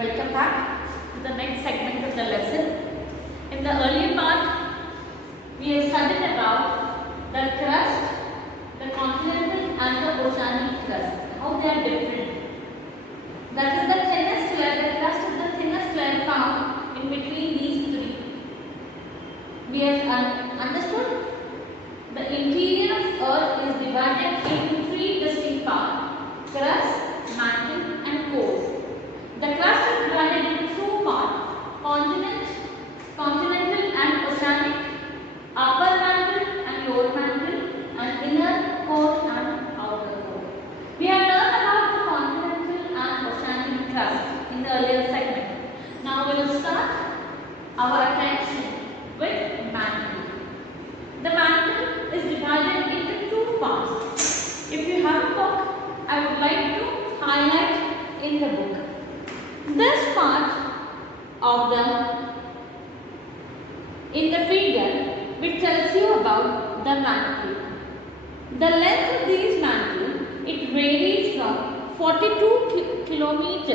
Welcome back to the next segment of the lesson. In the earlier part, we have studied about the crust, the continental and the oceanic crust, how they are different. That is the thinnest layer, the crust is the thinnest layer found in between these three. We have understood the interior of Earth is divided into three distinct parts: crust, mantle and core. The crust is divided into two parts: continental and oceanic, upper mantle and lower mantle, and inner core and outer core. We have learned about the continental and oceanic crust in the earlier segment. Now we will start our attention with mantle. The mantle is divided into two parts. If you have a book, I would like to highlight in the book this part of in the figure which tells you about the mantle. The length of these mantle, it varies from 42 km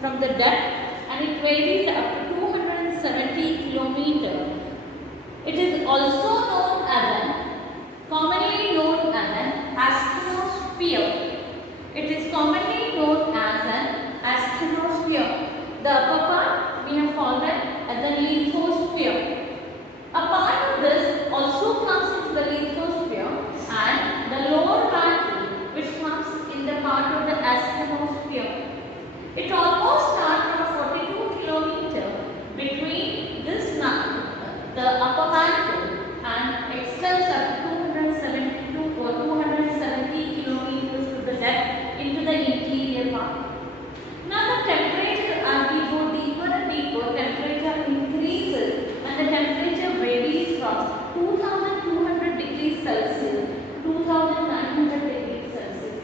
from the depth, and it varies up to 270 km. It is also known as commonly known as an asthenosphere. It is commonly known as an asthenosphere. The upper part we have called it as the lithosphere. A part of this also comes into the lithosphere, and the lower mantle which comes in the part of the asthenosphere. It almost starts from 42 km between this mantle, the upper mantle, and extends up to 272 or 270 km to the depth into the interior part. Now the temperature, as we go deeper and deeper, temperature increases and the temperature varies from 2200 degrees Celsius to 2900 degrees Celsius.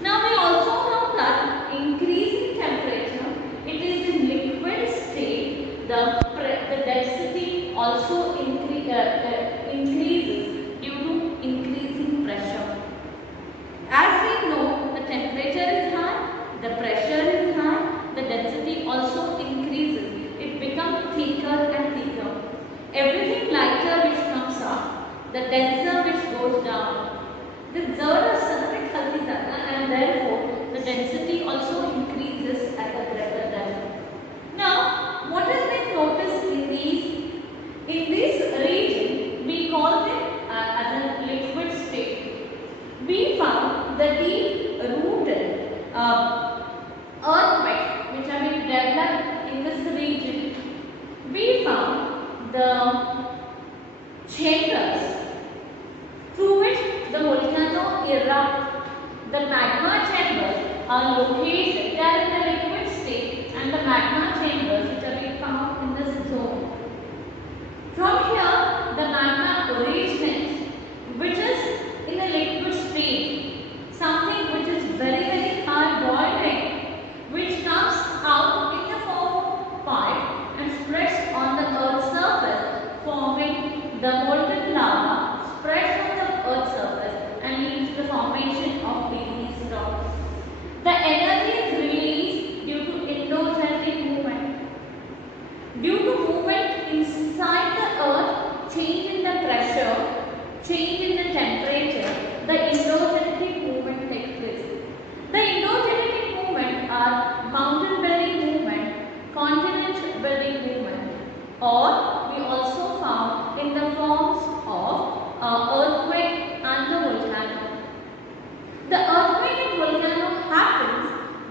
Now we also know that increasing temperature, it is in liquid state, the density also increases due to increasing pressure. As we know, the temperature is high, the pressure is high, the density also increases. It becomes thicker and thicker. Everything lighter which comes up, the denser which goes down. The zone is somewhat healthy, and therefore the density also increases at a greater level. Now, what has been noticed in this region, we call it as a liquid state. We found the deep-rooted earthquakes which have been developed in this region. We found the chambers through which the volcano erupts. The magma chambers are located, they are in the liquid state, and the magma chambers which are being found in this zone. From here, the magma originates, which is in a liquid state, something which is very hard boiling, which comes out in the form of pipe and spreads on the earth's surface, forming the molten lava, spreads on the earth's surface and leads to the formation of these rocks. The energy is released due to endogenic movement. Due to movement inside the earth, change in the pressure, change in the temperature, the endogenic movement takes place. The endogenic movement are mountain building movement, continent building movement, or we also found in the forms of earthquake and the volcano. The earthquake and volcano happens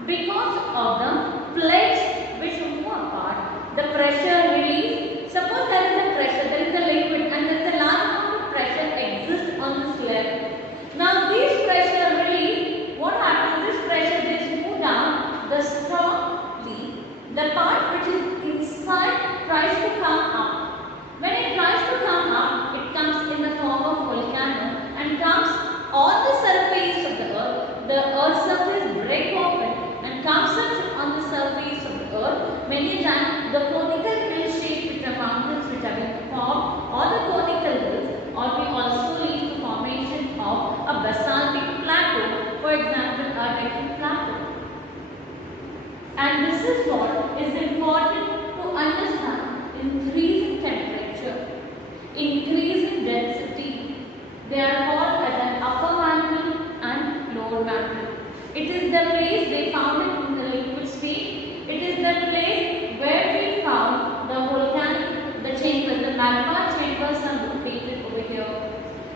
because of the plates which move apart, the pressure release. Suppose there is a pressure, there is a liquid, and there is a large amount of pressure exists on this layer. Now these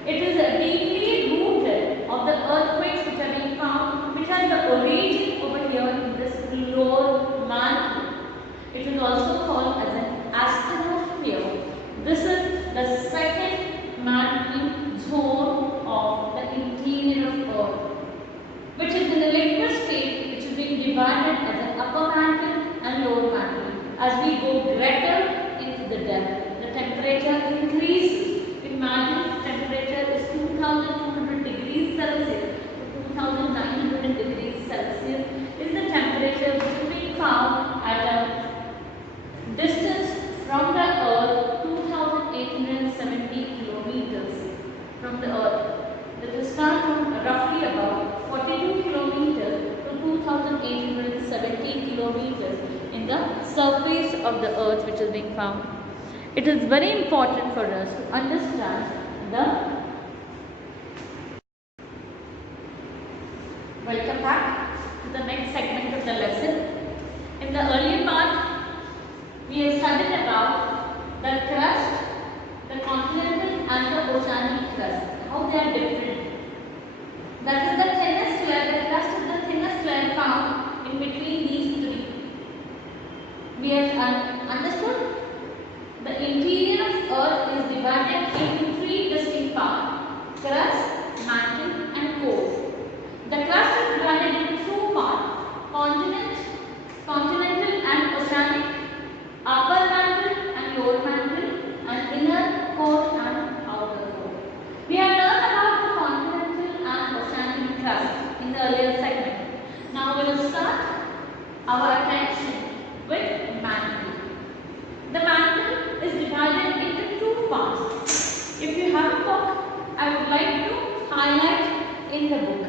It is deeply rooted of the earthquakes which are being found, which are the origin over here in this lower mantle. It is also called as an asthenosphere. This is the second mantling zone of the interior of Earth, which is in the liquid state, which is being divided as an upper mantle and lower mantle. As we go greater into the depth, the temperature increases. Imagine temperature is 2200 degrees Celsius to 2900 degrees Celsius is the temperature which is being found at a distance from the Earth 2870 kilometers from the Earth. That will start from roughly about 42 kilometers to 2870 kilometers in the surface of the Earth which is being found. It is very important for us to understand the welcome back to the next segment of the lesson. In the earlier part, we have studied about the crust, the continental and the oceanic crust, how they are different. That is the thinnest layer, the crust is the thinnest layer found in between these three. We have understood the interior of Earth is divided into three distinct parts: crust, mantle and core. The crust is divided into two parts: continental and oceanic, upper mantle and lower mantle, and inner core and outer core. We have learned about the continental and oceanic crust in the earlier segment. Now we will start our attention with mantle. The mantle is divided into two parts. If you have a book, I would like to highlight in the book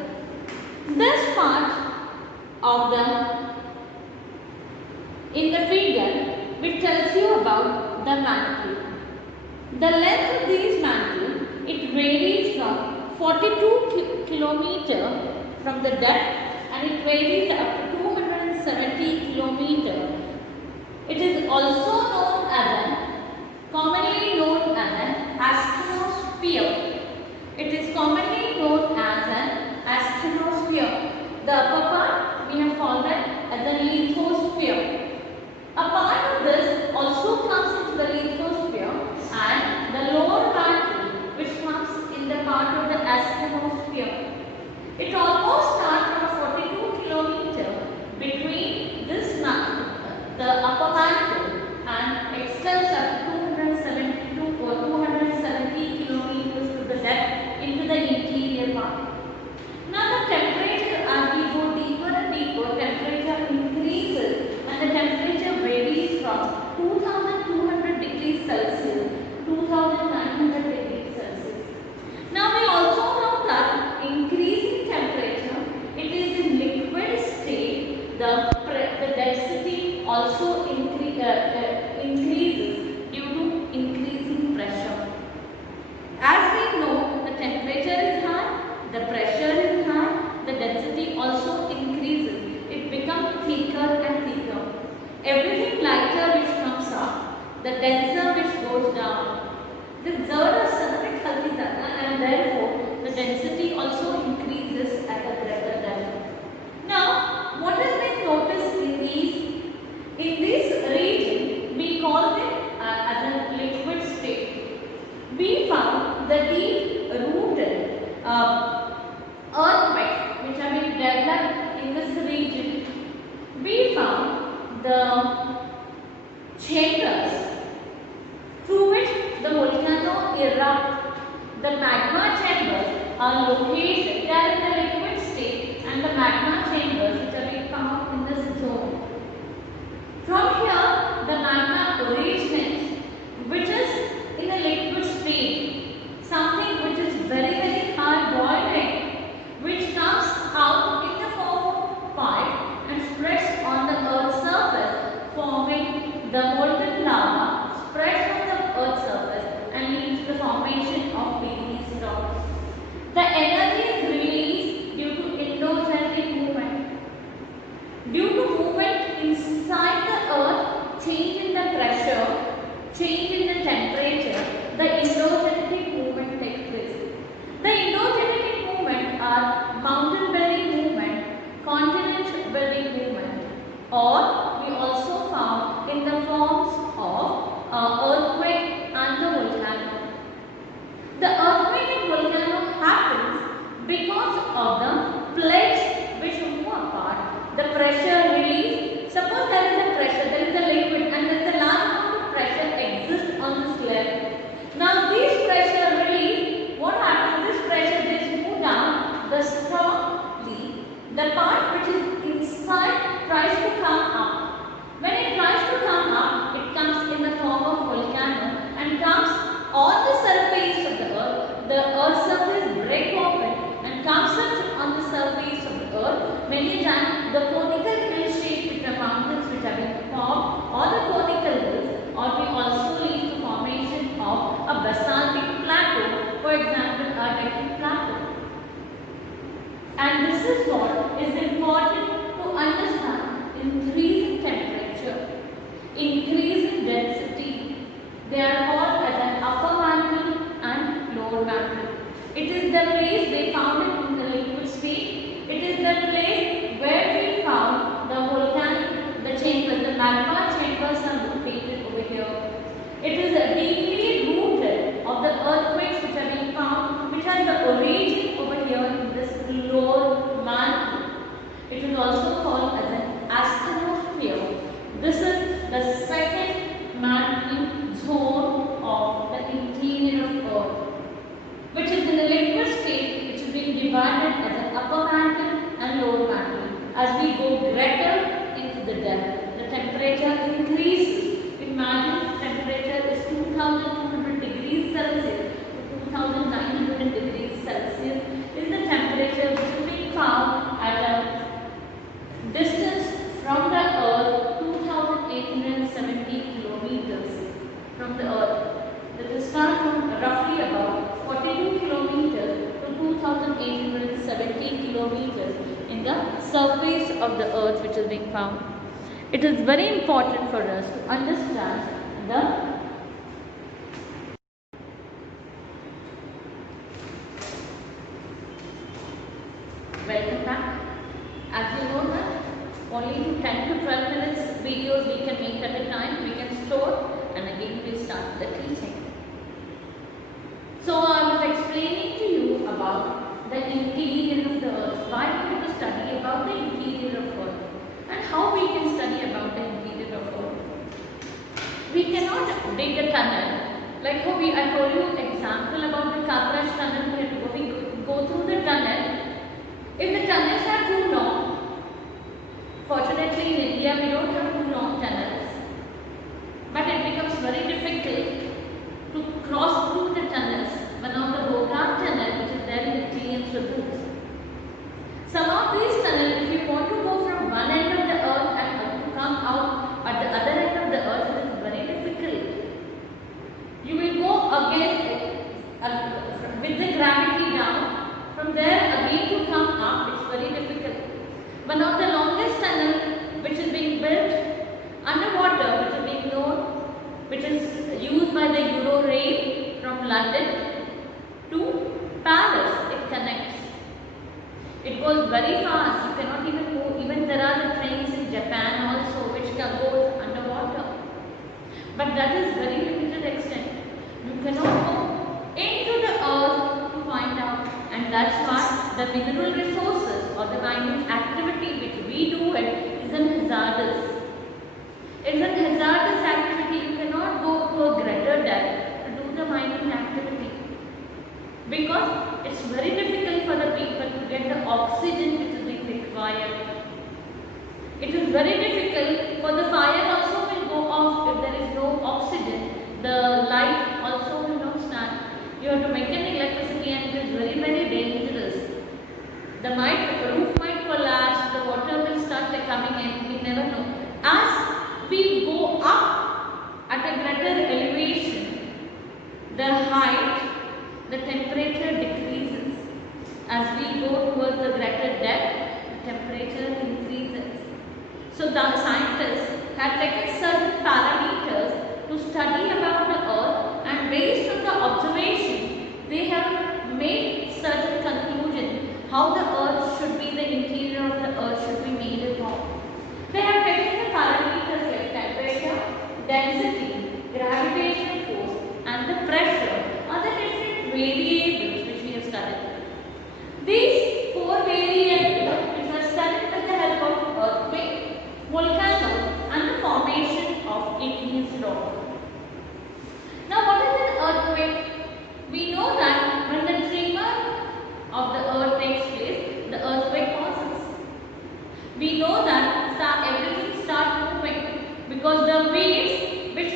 this part of in the figure which tells you about the mantle. The length of these mantle, it varies from 42 kilometer from the depth, and it varies up to 270 kilometer. It is also commonly known as an asthenosphere. It is commonly known as an asthenosphere. The upper part we have called it as a lithosphere. A part of this also comes into the lithosphere, and the lower mantle which comes in the part of the asthenosphere. It almost starts from 42 kilometer between this mantle, the upper mantle, and extends up to 272 or 270 kilometers to the depth into the interior part. Now the temperature, as we go deeper and deeper, temperature increases, and the temperature varies from 2200 degrees Celsius to 2900 degrees Celsius. Now we also know that increasing temperature, it is in liquid state, the density also increases due to increasing pressure. As we know, the temperature is high, the pressure is high, the density also increases. It becomes thicker and thicker. Everything lighter which comes up, the denser which goes down. The zero suddenly healthy and therefore the density also increases at a greater depth. Now, what has been noticed in this region, we call it as a liquid state. We found the deep-rooted earthquakes which have been developed in this region. We found the chambers through which the volcano erupts. The magma chambers are located, they are in the liquid state, and the magma chambers which are being found in this zone. From here, the magma originates, which is in a liquid state, something which is very high boiling, which comes out in the form of pipe and spreads on the earth's surface, forming the molten lava, spreads on the earth's surface and leads to the formation of various rocks. The energy is released due to endogenic movement floor mantle. It is the place they found it in the liquid state. It is the place where we found the volcanic, the chambers, the magma chambers are located over here. It is deeply rooted of the earthquakes which have been found, which has the origin over here in this floor mantle. It is also called as an asthenosphere. This is the second mantle zone of the interior of Earth, which is in the liquid state, which is being divided as an upper mantle and lower mantle. As we go greater into the depth, the temperature increases. Imagine temperature is 2200 degrees Celsius to 2900 degrees Celsius is the temperature which is being found at a distance from the Earth 2870 kilometers from the Earth. The distance from roughly about 42 kilometers to 2870 kilometers in the surface of the Earth which is being found. It is very important for us to understand the welcome back. As you know that only 10 to 12 minutes videos we can make at a time, we can store and again we start the teaching. So I was explaining to you about the interior of the Earth, why we have to study about the interior of Earth and how we can study about the interior of Earth. We cannot dig a tunnel like how I told you example about the Kapraj tunnel. We go through the tunnel. If the tunnels are too long, fortunately in India we don't have too long tunnels, but it becomes very difficult to cross through the tunnels. One of the Bhogam tunnel which is there in the TN some of these tunnels, if you want to go from one end of the Earth and to come out at the other end of the Earth, it is very difficult. You will go again with the gravity down. From there again to come up, it's very difficult. One of the longest tunnel which is being built underwater, which is being known, which is used by the Euro-Rail from London to Paris. It connects. It goes very fast. You cannot even go. Even there are the trains in Japan also which goes underwater. But that is very limited extent. You cannot go into the earth to find out. And that's why the mineral resources or the mining activity which we do is an hazardous. It's an hazardous activity. You cannot go to a greater depth to do the mining activity because it's very difficult for the people to get the oxygen which is being required. It is very difficult for the fire also will go off if there is no oxygen. The light also will not stand. You have to make an electricity and it is very dangerous. The roof might collapse, the water will start coming in, we never know. As we go up at a greater elevation, the height, the temperature decreases. As we go towards the greater depth, the temperature increases. So the scientists have taken certain parameters to study about the Earth, and based on the observation, they have made certain conclusions how the Earth should be, the interior of the Earth should be made of. They have taken the parameters like temperature, density, gravitational force and the pressure are the different variables which we have studied. These four variables which are studied with the help of earthquake, volcano and the formation of igneous rock. Now what is an earthquake? We know that when the tremor of the earth takes place, the earthquake causes. We know that everything starts moving because the waves which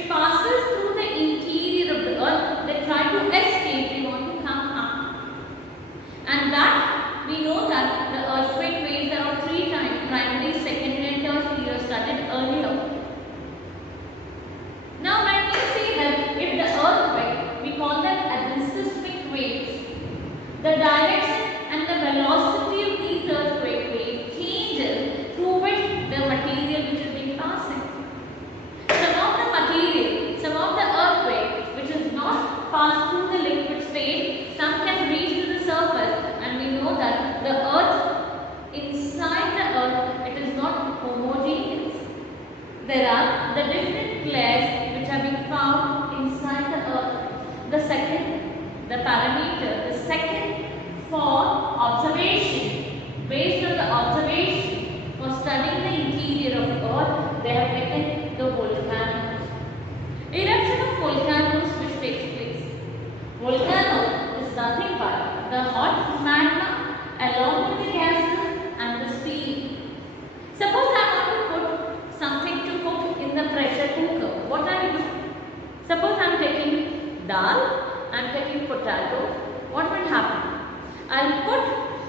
layers which have been found inside the earth. The second, the parameter, the second for observation, based on the observation for studying the interior of earth, they have taken the volcanoes. Eruption of volcanoes which takes place. Volcano is nothing but the hot magma along with the gases and the steam. Suppose I want to put something to cook in the pressure cooker. What I will do? Suppose I am taking dal, I am taking potato. What will happen? I will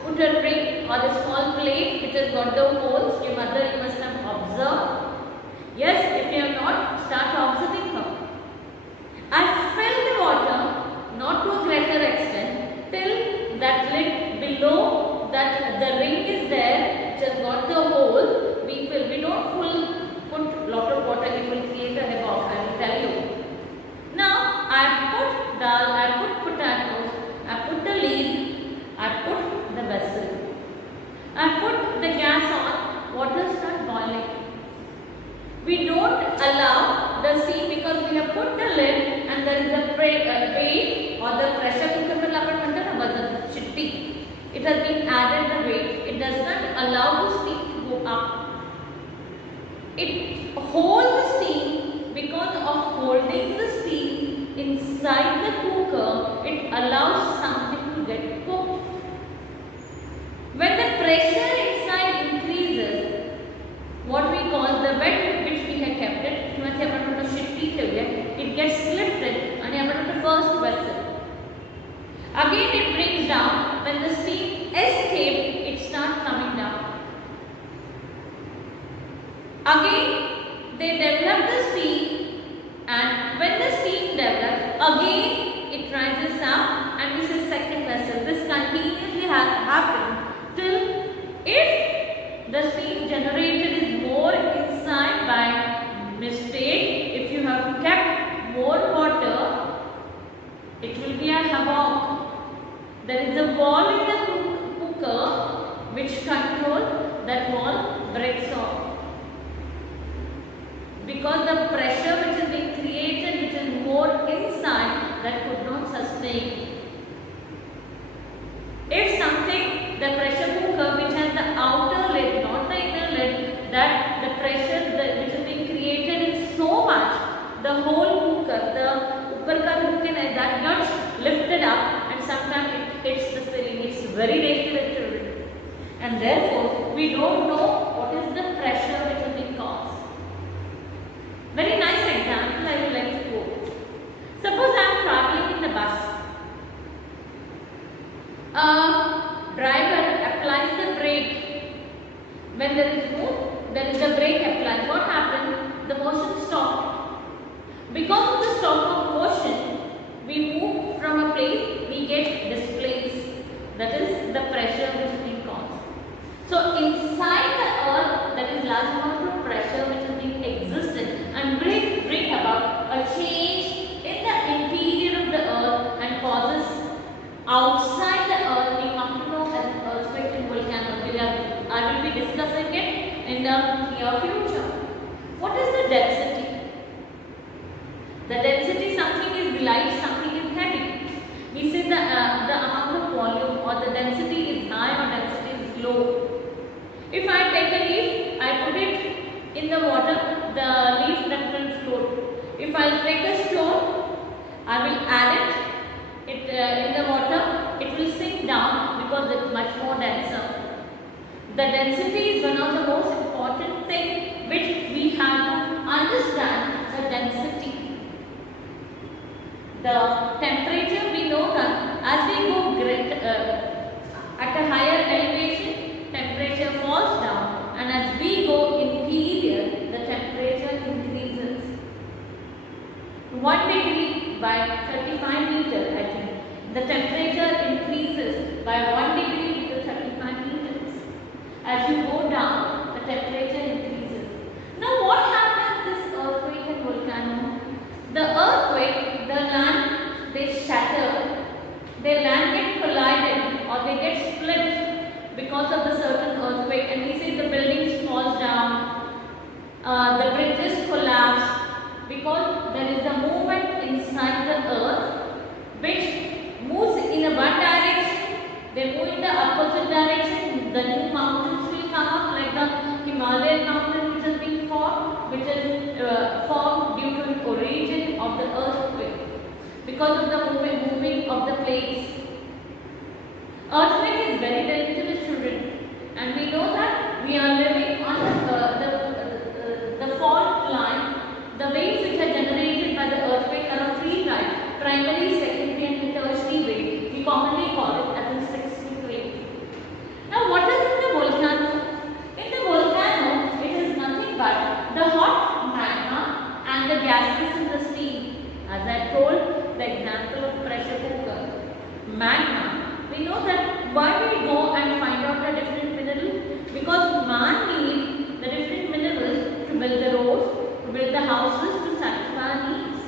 put a tray or a small plate which has got the holes. Your mother, you must have observed. Yes, if you have not, start observing her. I fill the water, not to a greater extent, till that lid below that the ring is there, which has got the hole, we fill. We don't put lot of water, it will create a havoc, I will tell you. Now, I put dal, I put potatoes, I put the lid, I put the vessel. I put the gas on, water start boiling. We don't allow the steam because we have put the lid and there is a weight or the pressure cooker chitti. It has been added the weight. It does not allow the steam to go up. It holds the steam because of holding the steam inside the cooker. It allows something to get cooked. When the pressure inside increases, what we call the wet which we have kept it, it gets lifted and the first vessel. Again it brings down. When the steam escapes, it starts coming down. Again they develop the steam, and when the steam develops, again it rises up, and this is second vessel. This continuously happens till if the steam generated is more inside by mistake, if you have kept more water, it will be a havoc. There is a wall in the cooker which controls, that wall breaks off. Because the pressure which is being created, which is more inside, that could not sustain. If something, the pressure cooker which has the outer lid, not the inner lid, that the pressure which is being created is so much, the whole cooker, the upper ka cooker, that gets lifted up and sometimes it hits the ceiling. It's very dangerous, and therefore we don't know what is the pressure which is being caused. Very nice example I would like to quote. Suppose I am traveling in the bus. Driver applies the brake. When there is a brake applied. What happens? The motion stops. Because of the stop of motion, we move from a place, we get displaced. That is the pressure which is being caused. So inside the earth, there is large amount of pressure which is being existed and bring about a change in the interior of the earth and causes outside the earth. We come to know as earthquake and volcano. I will be discussing it in the near future. What is the density? The density, something is light, something is heavy. We say the amount of volume or the density is high or density is low. If I take a leaf, I put it in the water, the leaf that will float. If I take a stone, I will add it in the water, it will sink down because it is much more denser. The density is one of the most important things which we have to understand, the density. The temperature, we know that as we go at a higher elevation, temperature falls down, and as we go interior, the temperature increases. 1 degree by 35 meters, I think. The temperature increases by 1 degree to 35 meters. As you go down, the temperature increases. Now what happens in this earthquake and volcano? The earthquake, the land, they shatter. The land get collided or they get split because of the certain earthquake, and we see the buildings falls down, the bridges collapse, because there is a movement inside the earth which moves in a one direction, they move in the opposite direction, the new mountains will come up like the Himalayan mountain which has been formed, which is formed due to origin of the earthquake because of the moving of the plates. Earthquake is very dangerous, children, and we know that we are living on the fault line. The waves which are generated by the earthquake are of three types: primary, secondary, and tertiary wave. We commonly call it as a seismic wave. Now, what is in the volcano? In the volcano, it is nothing but the hot magma and the gases in the steam. As I told, the example of pressure cooker, magma. We know that why we go and find out the different minerals, because man needs the different minerals to build the roads, to build the houses, to satisfy our needs.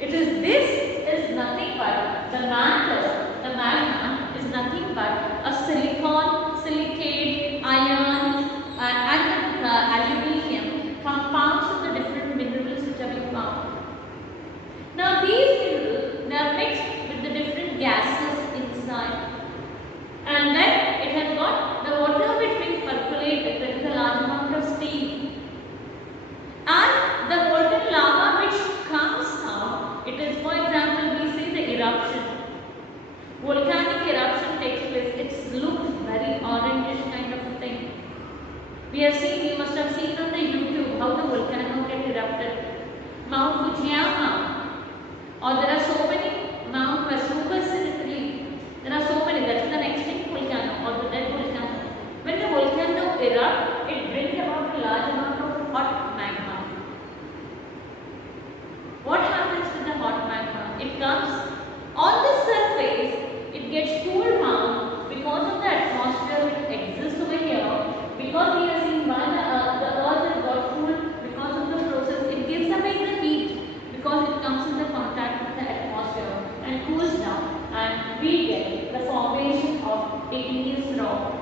It is this is nothing but the matter, the magma is nothing but a silicon, silicate, ions and aluminium compounds of the different minerals which have been found. Now these minerals, they are mixed with the different gases inside, and then it has got the water which being percolated. There is a large amount of steam, and the molten lava which comes out. It is, for example, we see the eruption. Volcanic eruption takes place. It looks very orangish kind of a thing. We have seen, you must have seen on the YouTube how the volcano get erupted. Mount Fujiyama. Or there are so many Mount Vesuvius in Italy. There are so many. That is an extinct volcano or the dead volcano. When the volcano erupts, it brings about a large amount of hot magma. What happens with the hot magma? It comes on the surface. It gets cooled down because of the atmosphere which exists over here. Because we are seeing why the earth has got cooled because of the process. It gives away the heat because it comes in the contact with the atmosphere and cools down, and we get the formation of igneous rock.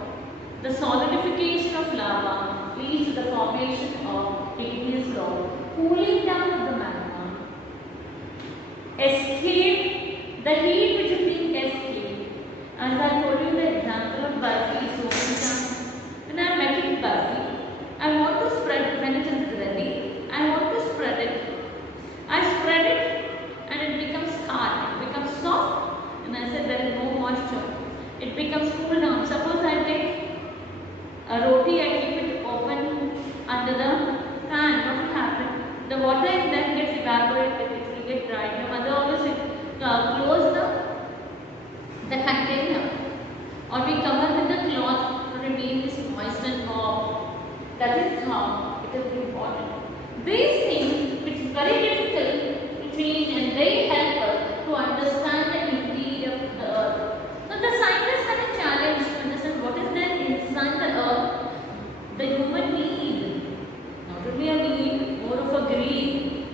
The solidification of lava leads to the formation of igneous rock. Cooling down of the magma, escape the heat which is being escaped. As I told you the example of Barfi so many times. When I am making Barfi, I want to spread, when it is ready, I want to spread it. I spread it and it becomes hard, it becomes soft, and I said there is no moisture. It becomes cool down. Suppose I take a roti, I keep it open under the pan. What will happen? The water in that gets evaporated, it will get dried. Your mother always close the container, or we cover with the cloth to remain this moist and warm. That is how it is important. These things, it's very difficult to change and very helpful to understand the interior of the earth. So the scientists had a challenge to understand what is there inside the earth. The human need, not only a need, more of a greed.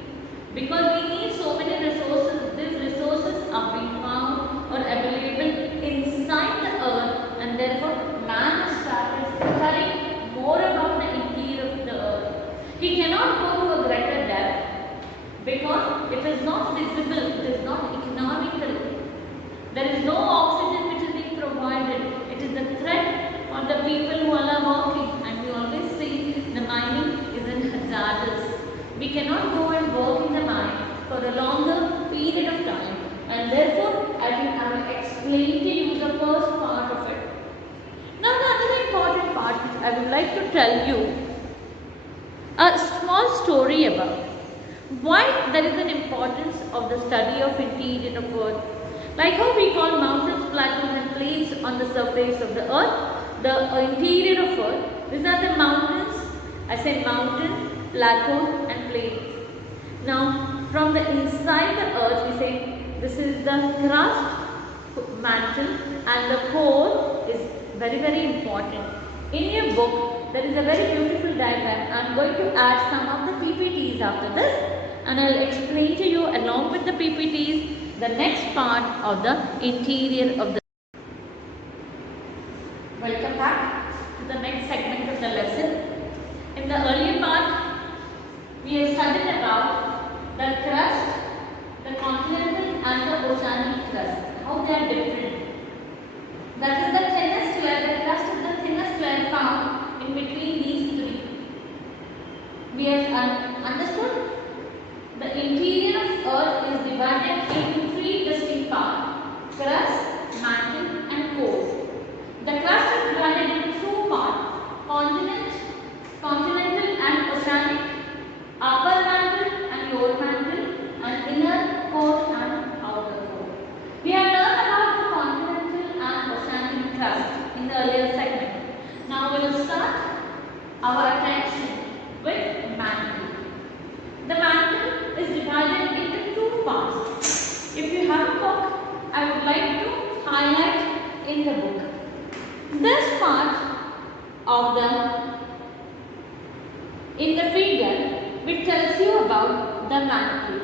Because we need so many resources. These resources are being found or available inside the earth, and therefore man has started studying more about the interior of the earth. He cannot go to a greater depth because it is not visible, it is not economical. There is no oxygen which is being provided. It is the threat for the people who are working, and we always see the mining is hazardous. We cannot go and work in the mine for a longer period of time, and therefore I have explained to you the first part of it. Now the other important part which I would like to tell you a small story about why there is an importance of the study of interior of earth. Like how we call mountains, plateaus and plains on the surface of the earth, the interior of earth, these are the mountains, I say mountains, plateaus and plains. Now from the inside the earth we say this is the crust, mantle, and the core is very important. In your book there is a very beautiful diagram. I am going to add some of the PPTs after this, and I will explain to you along with the PPTs the next part of the interior of the. Welcome back to the next segment of the lesson. In the earlier part we have studied about crust, how they are different. That is the thinnest layer, the crust is the thinnest layer found in between these three. We have understood the interior of Earth is divided into three distinct parts: crust, mantle and core. The crust is divided into two parts: continental and oceanic, upper mantle and lower mantle, and inner core and outer core. We have learned about the continental and oceanic crust in the earlier segment. Now we will start our attention with mantle. The mantle is divided into two parts. If you have a book, I would like to highlight in the book. This part of in the figure which tells you about the mantle.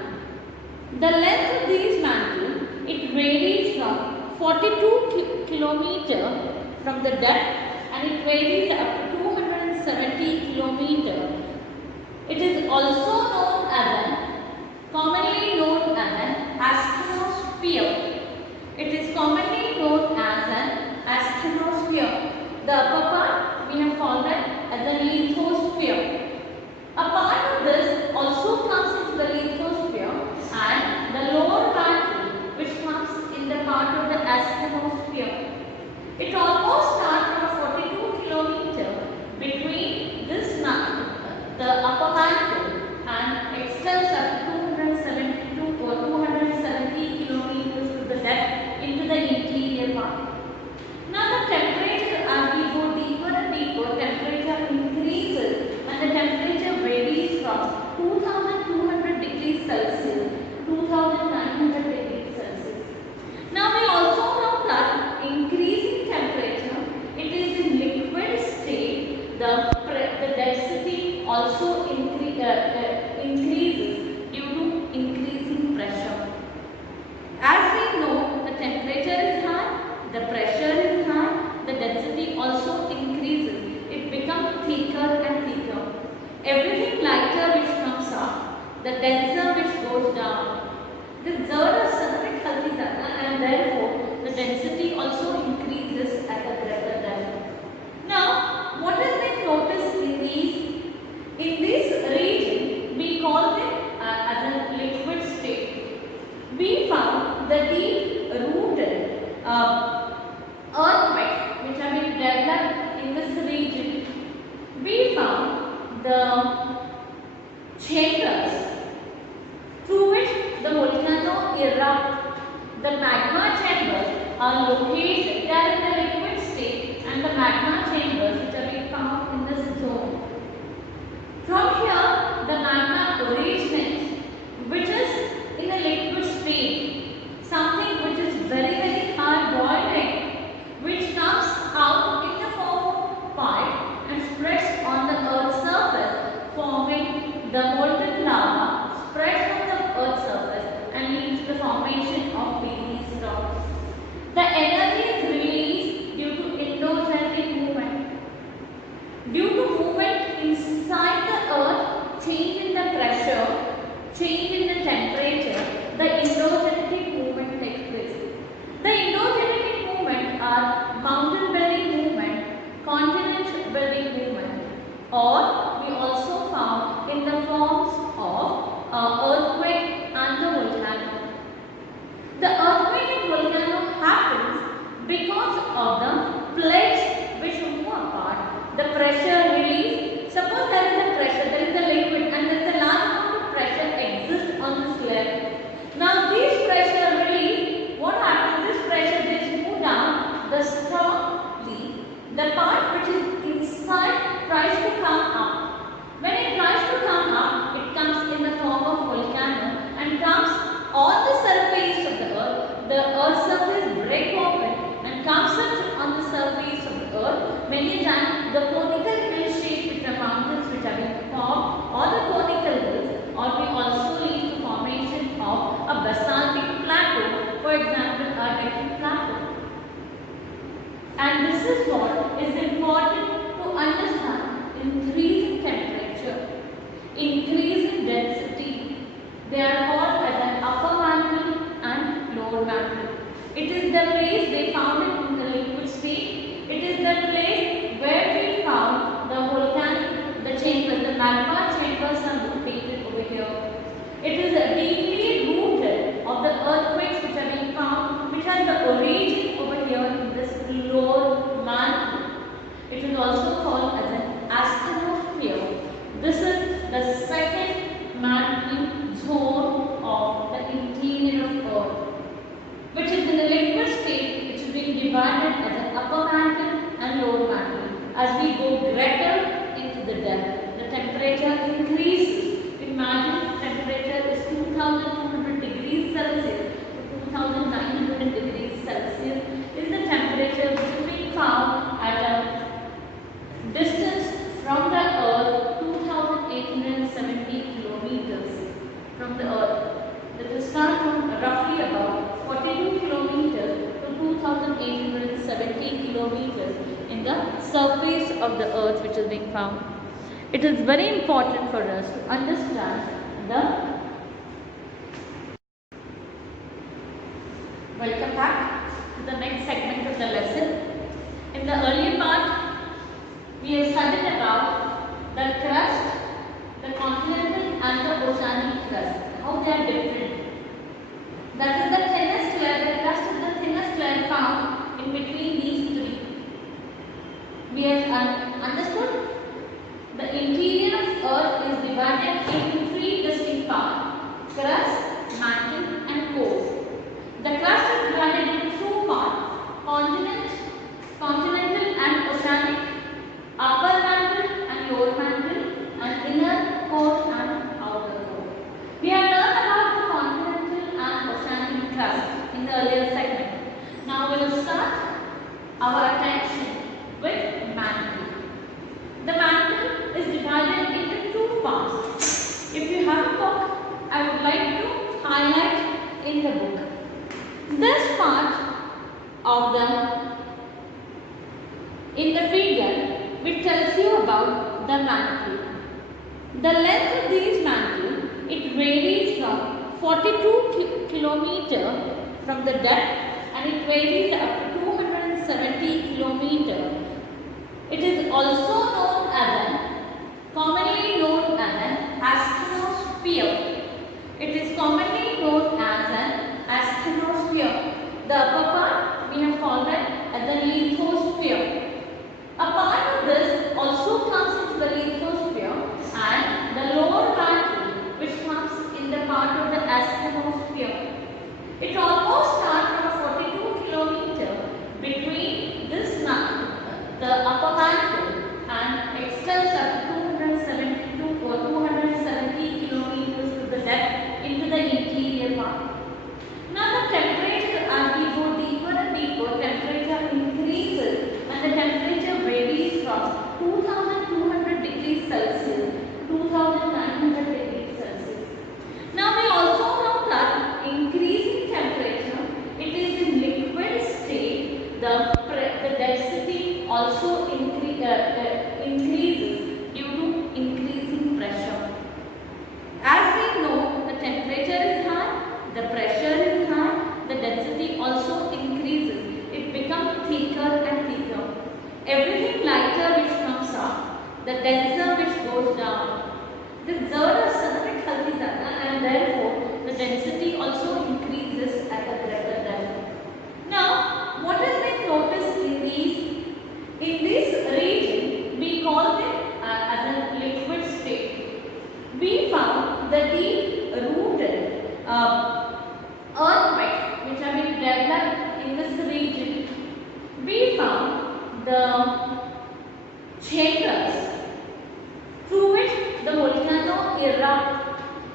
The length of these mantle, it varies from 42 kilometer from the depth, and it varies up to 270 kilometer. It is also known as commonly known as an asthenosphere. It is commonly known as an asthenosphere. The upper part we have called it as a lithosphere. A part of this also comes into the lithosphere, and the lower mantle which comes in the part of the asthenosphere. It almost starts from 42 kilometer between this mantle, the upper mantle, and extends up to 272 or 270 kilometers to the depth into the interior part. Now the temperature, as we go deeper and deeper, temperature increases, and the temperature varies from 2200 degrees Celsius to 2900 degrees Celsius. Now we also know that increasing temperature, it is in liquid state, the density also increases due to increasing pressure. As we know, the temperature is high, the pressure is high, the density also increases. It becomes thicker and thicker. Everything lighter which comes up, the denser which goes down. The zero symmetric healthy and therefore the density also increases at a greater level. Now, what has been noticed in this region, we call it as a liquid state. We found the deep-rooted earthquakes which have been developed in this region. We found the chambers through which the volcano erupts. The magma chambers are located, they are in the liquid state, and the magma chambers which are being found in this zone. From here, the magma originates, which is in a liquid state, something which is very hard boiling, which comes out in the form of pipe and spreads on the earth's surface, forming the molten lava, spreads on the earth's surface and leads to the formation of these rocks. The energy is released due to endogenic movement. Due to movement inside the earth, change in the pressure, change in the temperature, the endogenic movement takes place. The endogenic movement are mountain building movement, continent building movement, or we also found in the forms of earthquake and the volcano. The earthquake and volcano happens because of the plates which move apart. The pressure release. Suppose there is a pressure, there is a liquid, and there is a large amount of pressure exists on this layer. Now this pressure release, what happens? This pressure is moved down. The strongly, the part which is inside tries to come up. When it tries to come up, it comes in the form of volcano and comes on the surface of the earth. The earth's surface breaks open and comes on the surface of the earth. Many times the conical hill shape which are mountains which have been formed, or the conical hills, or we also lead to formation of a basaltic plateau, for example a Deccan plateau. And this is what is important to understand: increase in temperature, increase in density. They are called as an upper mantle and lower lower mantle. It is the place they found it in the liquid state. It is the place where we found the volcanic, the chambers, the magma chambers are located over here. It is deeply rooted of the earthquakes which are being found, which are the origin over here in this lower mantle. It is also called as an asthenosphere. This is the second mantling zone of the interior of Earth, which is in the liquid state, which is being divided as an upper mantle and lower mantle. As we go greater into the depth, the temperature increases. Imagine temperature is 2200 degrees Celsius to 2900 degrees Celsius is the temperature which is being found at a distance from the Earth 2870 kilometers from the Earth. That is start from roughly about 42 kilometers to 2870 kilometers in the surface of the Earth which is being found. It is very important for us to understand the. Welcome back to the next segment of the lesson. In the earlier part, we have studied about the crust, the continental and the oceanic crust, how they are different. That is the thinnest layer, the crust is the thinnest layer found in between these three. We have understood the interior of Earth is divided into three distinct parts: crust, mantle and core. The crust is divided into two parts: continental and oceanic, upper mantle and lower mantle, and inner core and outer core. We have learned about the continental and oceanic crust in the earlier segment. Now we will start our attention with mantle. The mantle is divided into two parts. If you have a book, I would like to highlight in the book. This part of in the figure which tells you about the mantle. The length of these mantle, it varies from 42 kilometer from the depth, and it varies up to 270 kilometer. It is also commonly known as an asthenosphere. It is commonly known as an asthenosphere. The upper part we have called it as a lithosphere. A part of this also comes into the lithosphere, and the lower mantle which comes in the part of the asthenosphere. It almost starts from 42 kilometer between this mantle, the upper mantle, and extends up to 272 or 270 kilometers to the depth into the interior part. Now the temperature, as we go deeper and deeper, temperature increases and the temperature varies from 2200 degrees Celsius to 2900 degrees Celsius. Now we also know that increasing temperature, it is in liquid state, the density also increases due to increasing pressure. As we know, the temperature is high, the pressure is high, the density also increases. It becomes thicker and thicker. Everything lighter which comes up, the denser which goes down. The zerd suddenly healthy and therefore the density also increases at a greater level. Now, what has been noticed in this region, we call them as a liquid state. We found the deep rooted earthquakes which have been developed in this region. We found the chambers through which the volcano erupts.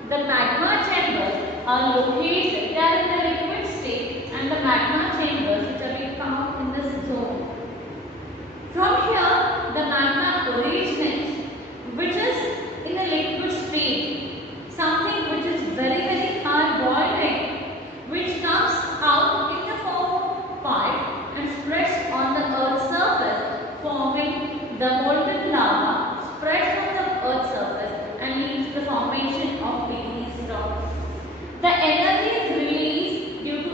The magma chambers are located, they are in the liquid state, and the magma chambers which are being found in this zone. From here, the magma originates, which is in a liquid state, something which is very hard boiling, which comes out in the form of pipe and spreads on the earth's surface, forming the molten lava, spreads on the earth's surface and leads to the formation of igneous rocks. The energy is released due to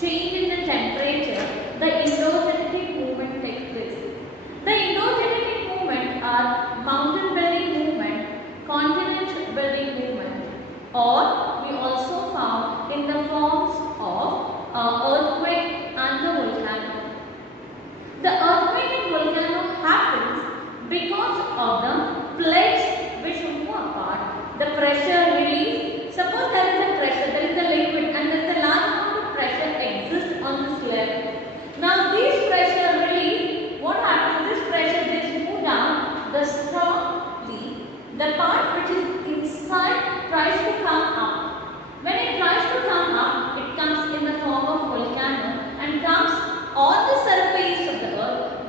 change in the temperature, the endogenetic movement takes place. The endogenetic movement are mountain building movement, continent building movement, or we also found in the forms of earthquake and the volcano. The earthquake and volcano happens because of the plates which move apart, the pressure release. Suppose there is a pressure, there is a liquid and there is a large amount of pressure exists on this layer. Now this pressure release, what happens? This pressure is moved down, the strongly, the part which is inside tries to come up. When it tries to come up, it comes in the form of volcano and comes on the surface of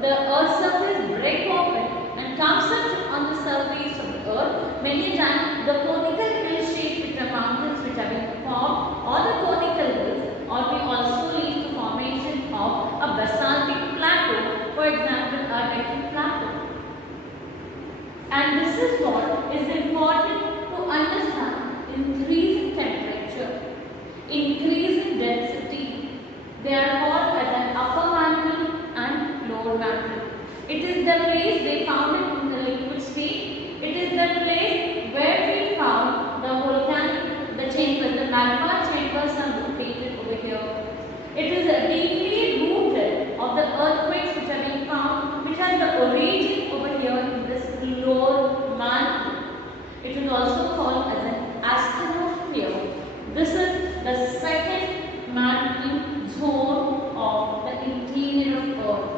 the earth surface break open and comes up on the surface of the earth. Many times the conical hill shape with the mountains which have been formed or the conical hills, or we also lead to formation of a basaltic plateau, for example a Deccan plateau. And this is what is important to understand: increase in temperature, increase in density. They are called as an upper mantle and lower mantle. It is the place they found it in the liquid state. It is the place where we found the volcanic, the chambers, the magma chambers are located over here. It is deeply rooted of the earthquakes which have been found, which has the origin over here in this lower mantle. It is also called as an asthenosphere. This is the second mantle zone of the interior of Earth,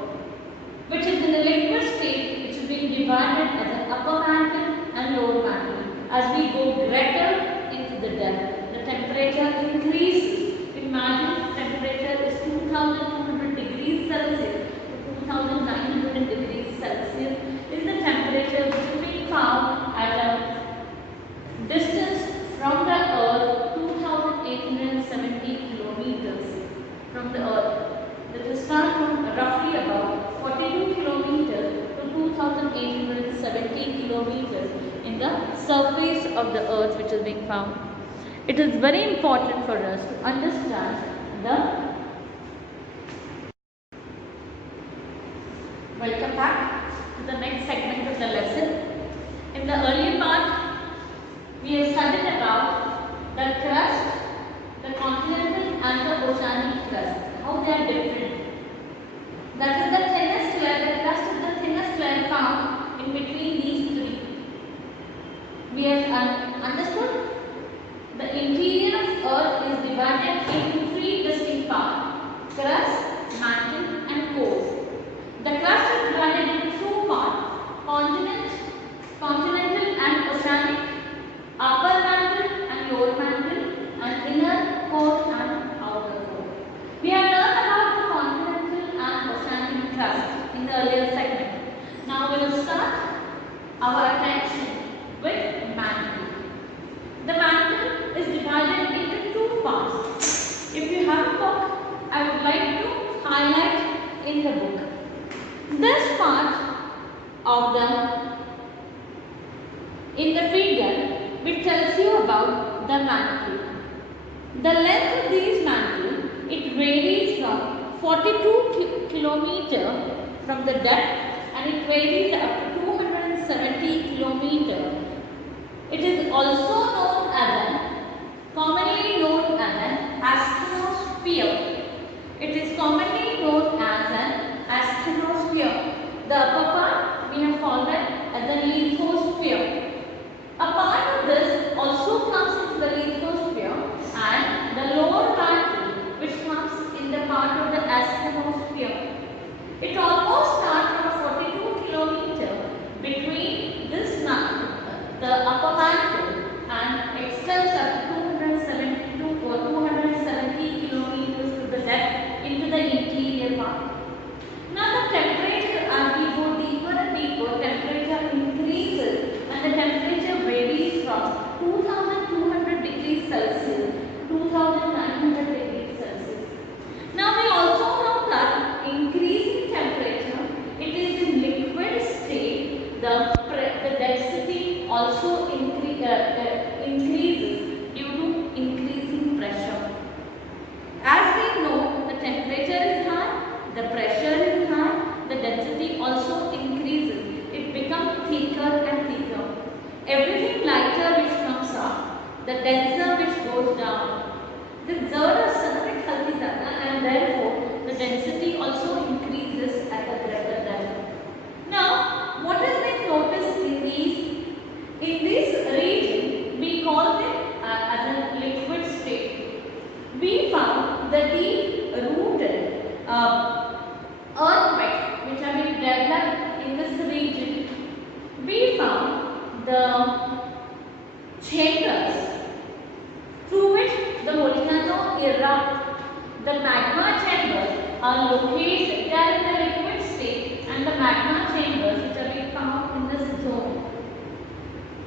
which is in the liquid state, which is being divided as an upper mantle and lower mantle. As we go greater into the depth, the temperature increases. Imagine temperature is 2200 degrees Celsius to 2900 degrees Celsius is the temperature which is being found at a distance from the Earth 2870 kilometers from the Earth. That will start from roughly about 42 kilometers to 2870 kilometers in the surface of the Earth which is being found. It is very important for us to understand the. Welcome back to the next segment of the lesson. In the earlier part, we have studied about the crust, the continental and the oceanic crust, how they are different. That is the thinnest layer, the crust is the thinnest layer found in between these three. We have understood the interior of Earth is divided into three distinct parts: crust, mantle and core. The crust is divided into two parts: continental and oceanic, upper mantle and lower mantle, and inner core and outer core. We have learned about the continental and oceanic crust in the earlier segment. Now we will start our attention with mantle. The mantle is divided into two parts. If you have a book, I would like to highlight in the book. This part of in the figure which tells you about the mantle. The length of these mantle, it varies from 42 kilometer from the depth and it varies up to 270 kilometer. It is also known as commonly known as an asthenosphere. It is commonly known as an asthenosphere. The upper part we have called it as a lithosphere. A part of this also comes into the lithosphere and the lower mantle which comes in the part of the asthenosphere. It almost starts from 42 kilometer between this mantle, the upper mantle, and extends up to 272 or 270 kilometers to the depth into the interior part. Now the temperature, as we go deeper and deeper, temperature increases and the temperature varies from 2200 degrees Celsius to 2900 degrees Celsius. Now we also know that increasing temperature, it is in liquid state, the density also increases due to increasing pressure. As we know, the denser which goes down. The zerd is sunlight healthy and therefore the density also increases at a greater level. Now, what has been noticed in this region, we call them as a liquid state. We found the deep rooted earthquakes which have been developed in this region. We found the chambers through which the volcano erupts. The magma chambers are located, they are in the liquid state, and the magma chambers which are being found in this zone.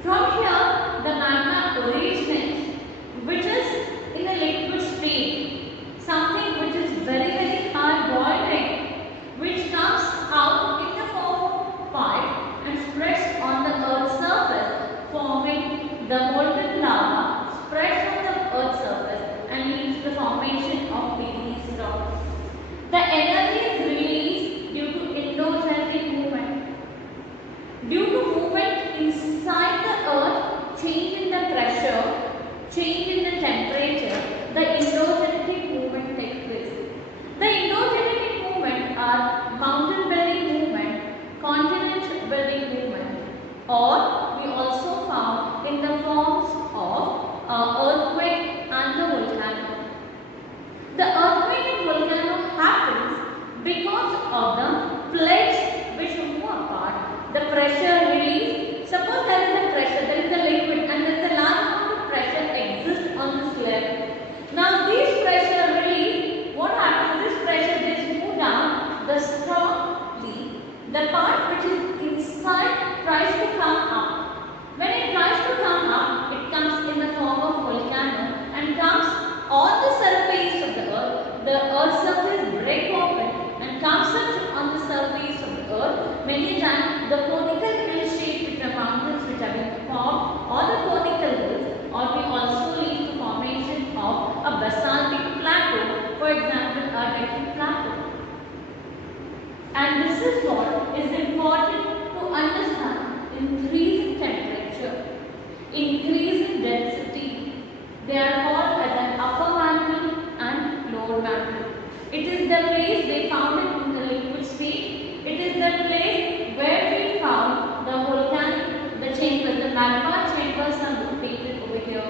From here, the magma originates, which is in a liquid state, something which is very hard boiling, which comes out in the form of pipe and spreads on the earth's surface, forming the molten lava, spreads on the earth's surface and leads to the formation of igneous rock. The energy is released due to endogenetic movement. Due to movement inside the earth, change in the pressure, change in the temperature, the endogenetic movement takes place. The endogenetic movement are mountain building movement, continent building movement, or we also found in the forms of earthquake and the volcano. The earthquake and volcano happens because of the plates which move apart, the pressure release. Suppose there is a pressure, there is a liquid and there is a large amount of pressure exists on this layer. Now this pressure release, what happens? This pressure is moved down, the strongly, the part which is inside tries to come up. When it tries to come up, it comes in the form of volcano and comes on the surface of the earth's surface break open and comes up on the surface of the earth. Many times the conical hill shape which are mountains which have been formed, or the conical hills, or we also lead to formation of a basaltic plateau, for example a Deccan plateau. And this is what is important to understand: increase in temperature, increase in density. They are called as an upper mantle and lower mantle. It is the place they found it in the liquid state. It is the place where we found the volcanic, the chambers, the magma chambers are located over here.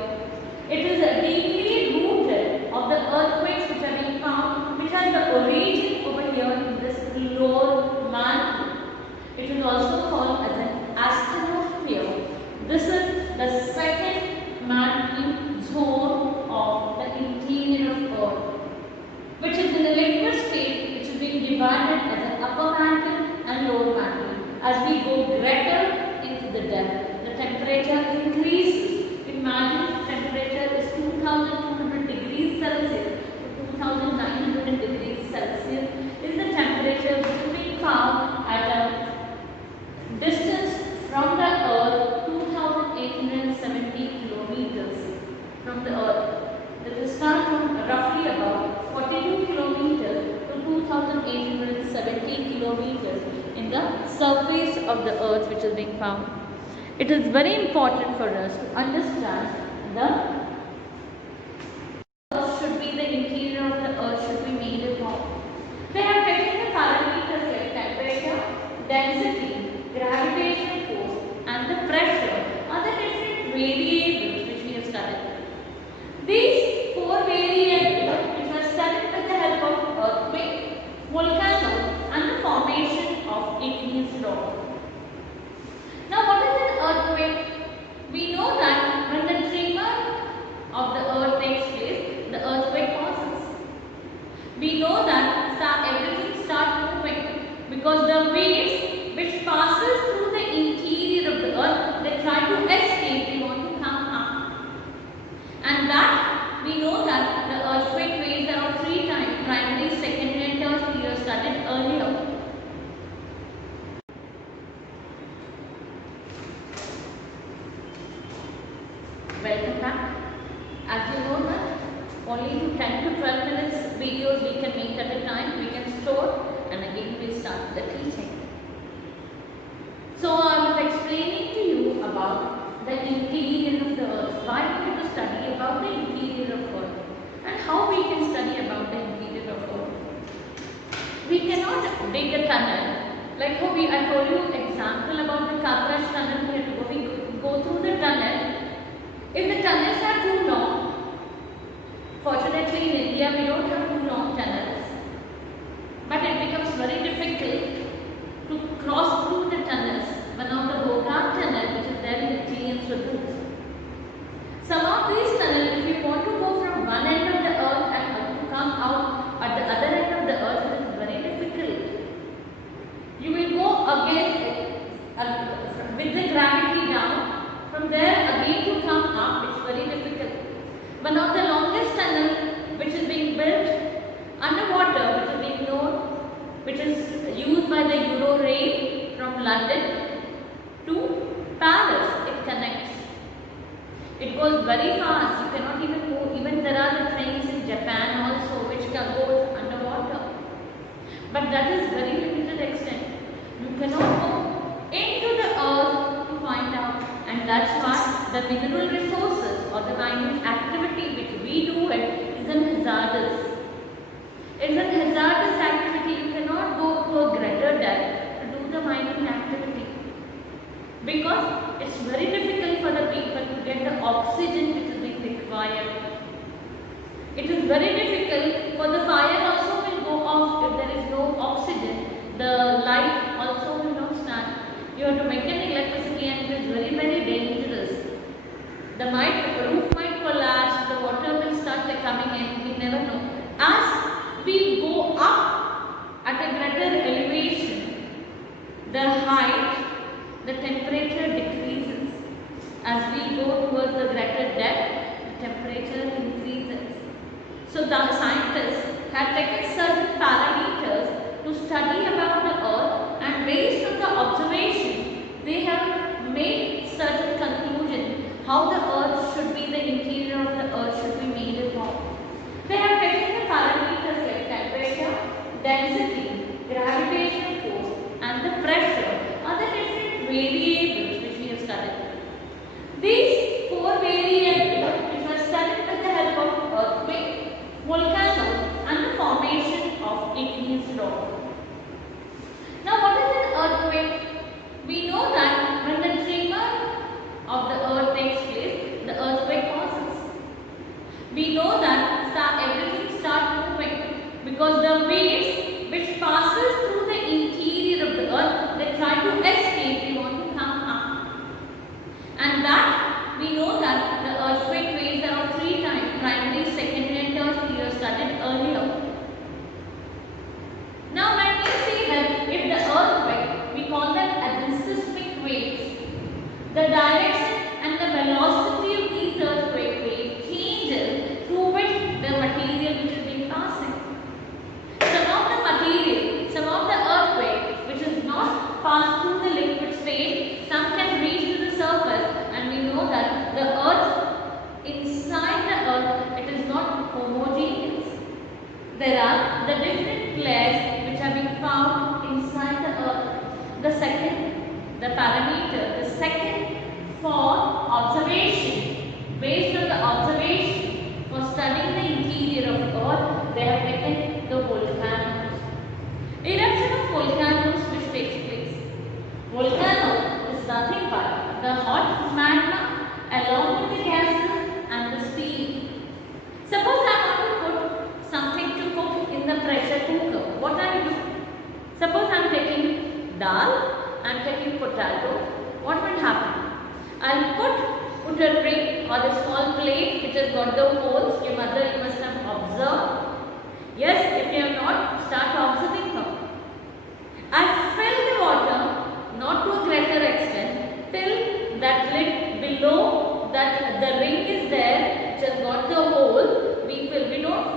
It is deeply rooted of the earthquakes which are being found, which has the origin over here in this lower mantle. It is also called as an asthenosphere. This is the second mantle zone of the interior of Earth, which is in the liquid state, which is being divided as an upper mantle and lower mantle. As we go greater into the depth, the temperature increases. Imagine temperature is 2200 degrees Celsius to 2900 degrees Celsius is the temperature which is being found at a distance from the Earth 2870 kilometers from the Earth. It will start from roughly about 42 kilometers to 2870 kilometers in the surface of the Earth which is being found. It is very important for us to understand the Earth should be the interior of the Earth should be made of. They have taken the parameters like temperature, density, gravitational force and the pressure are the different variables which we have studied. These four variables which were studied with the help of earthquake, volcano and the formation of igneous rock. Now what is an earthquake? We know that when the tremor of the earth takes place, the earthquake causes. We know that everything starts moving because the waves which passes through the interior of the earth, they try to escape, they want to come up. And that we know that the earthquake waves are of three types: primary, secondary and tertiary. We have studied earlier. Welcome back. As you know that only 10 to 12 minutes videos we can make at a time, we can store and again we start the teaching. So I was explaining to you about the interior of the earth. Why we have to study cannot dig a tunnel. Like how I told you example about the Kakraj tunnel. We go through the tunnel. If the tunnels are too long, fortunately in India we don't have too long tunnels, but it becomes very difficult to cross through the tunnels. One of the Bogart tunnel which is there in Italy and Switzerland. Some of these tunnels, if you want to go from one end of the earth and to come out at the other end of the earth, it is very difficult. You will go again with the gravity down. From there again to come up, it's very difficult. One of the longest tunnel which is being built underwater, which is being known, which is used by the Euro-Rail from London to Paris. It connects. It goes very fast. You cannot even move. Even there are the trains in Japan also which goes underwater. But that is very limited extent. You cannot go into the earth to find out. And that's why the mineral resources or the mining activity which we do is an hazardous. It's an hazardous activity. You cannot go to a greater depth to do the mining activity. Because it's very difficult for the people to get the oxygen which is being required. It is very difficult for the fire also will go off if there is no oxygen. The light also will not start. You have to make an electricity and it is very, very dangerous. The roof might collapse, the water will start coming in, we never know. As we go up at a greater elevation, the height, the temperature decreases. As we go towards the greater depth, the temperature increases. So the scientists had taken certain parameters to study about the earth, and based on the observation, they have made certain conclusions how the earth should be, the interior of the earth should be made of. They have taken the parameters like temperature, density, gravitational force and the pressure are the different variables which we have studied. These four variables which were studied with the help of earthquake, volcanoes and the formation of igneous rock. Now what is an earthquake? We know that when the tremor of the earth takes place, the earthquake causes. We know that everything starts moving because the waves which passes through the interior of the earth, they try to escape, they want to come up. And that we know that the earthquake waves are of three types: primary, secondary and tertiary. We have studied earlier. Now when we say that if the earthquake, we call them as seismic waves. The direction and the velocity of these earthquake waves changes through which the material which is being passing. Some of the material, some of the earthquake which is not passed through the liquid state, some can reach to the surface, and we know that the earth, inside the earth, it is not homogeneous. There are the different layers which are being found inside the earth. The second, the parameter, the second for observation, based on the observation for studying the interior of the earth, they have taken the volcanoes. Eruption of volcanoes which takes place. Volcano is nothing but the hot magma along with the gases and the steam. Suppose I want to put something to cook in the pressure cooker. What I will do? Suppose I am taking dal, I am taking potato. What will happen? I will put a tray or a small plate which has got the holes. Your mother, you must have observed. Yes, if you have not, start observing her. I fill the water, not to a greater extent, till that lid below that the ring is there, which has got the hole. We don't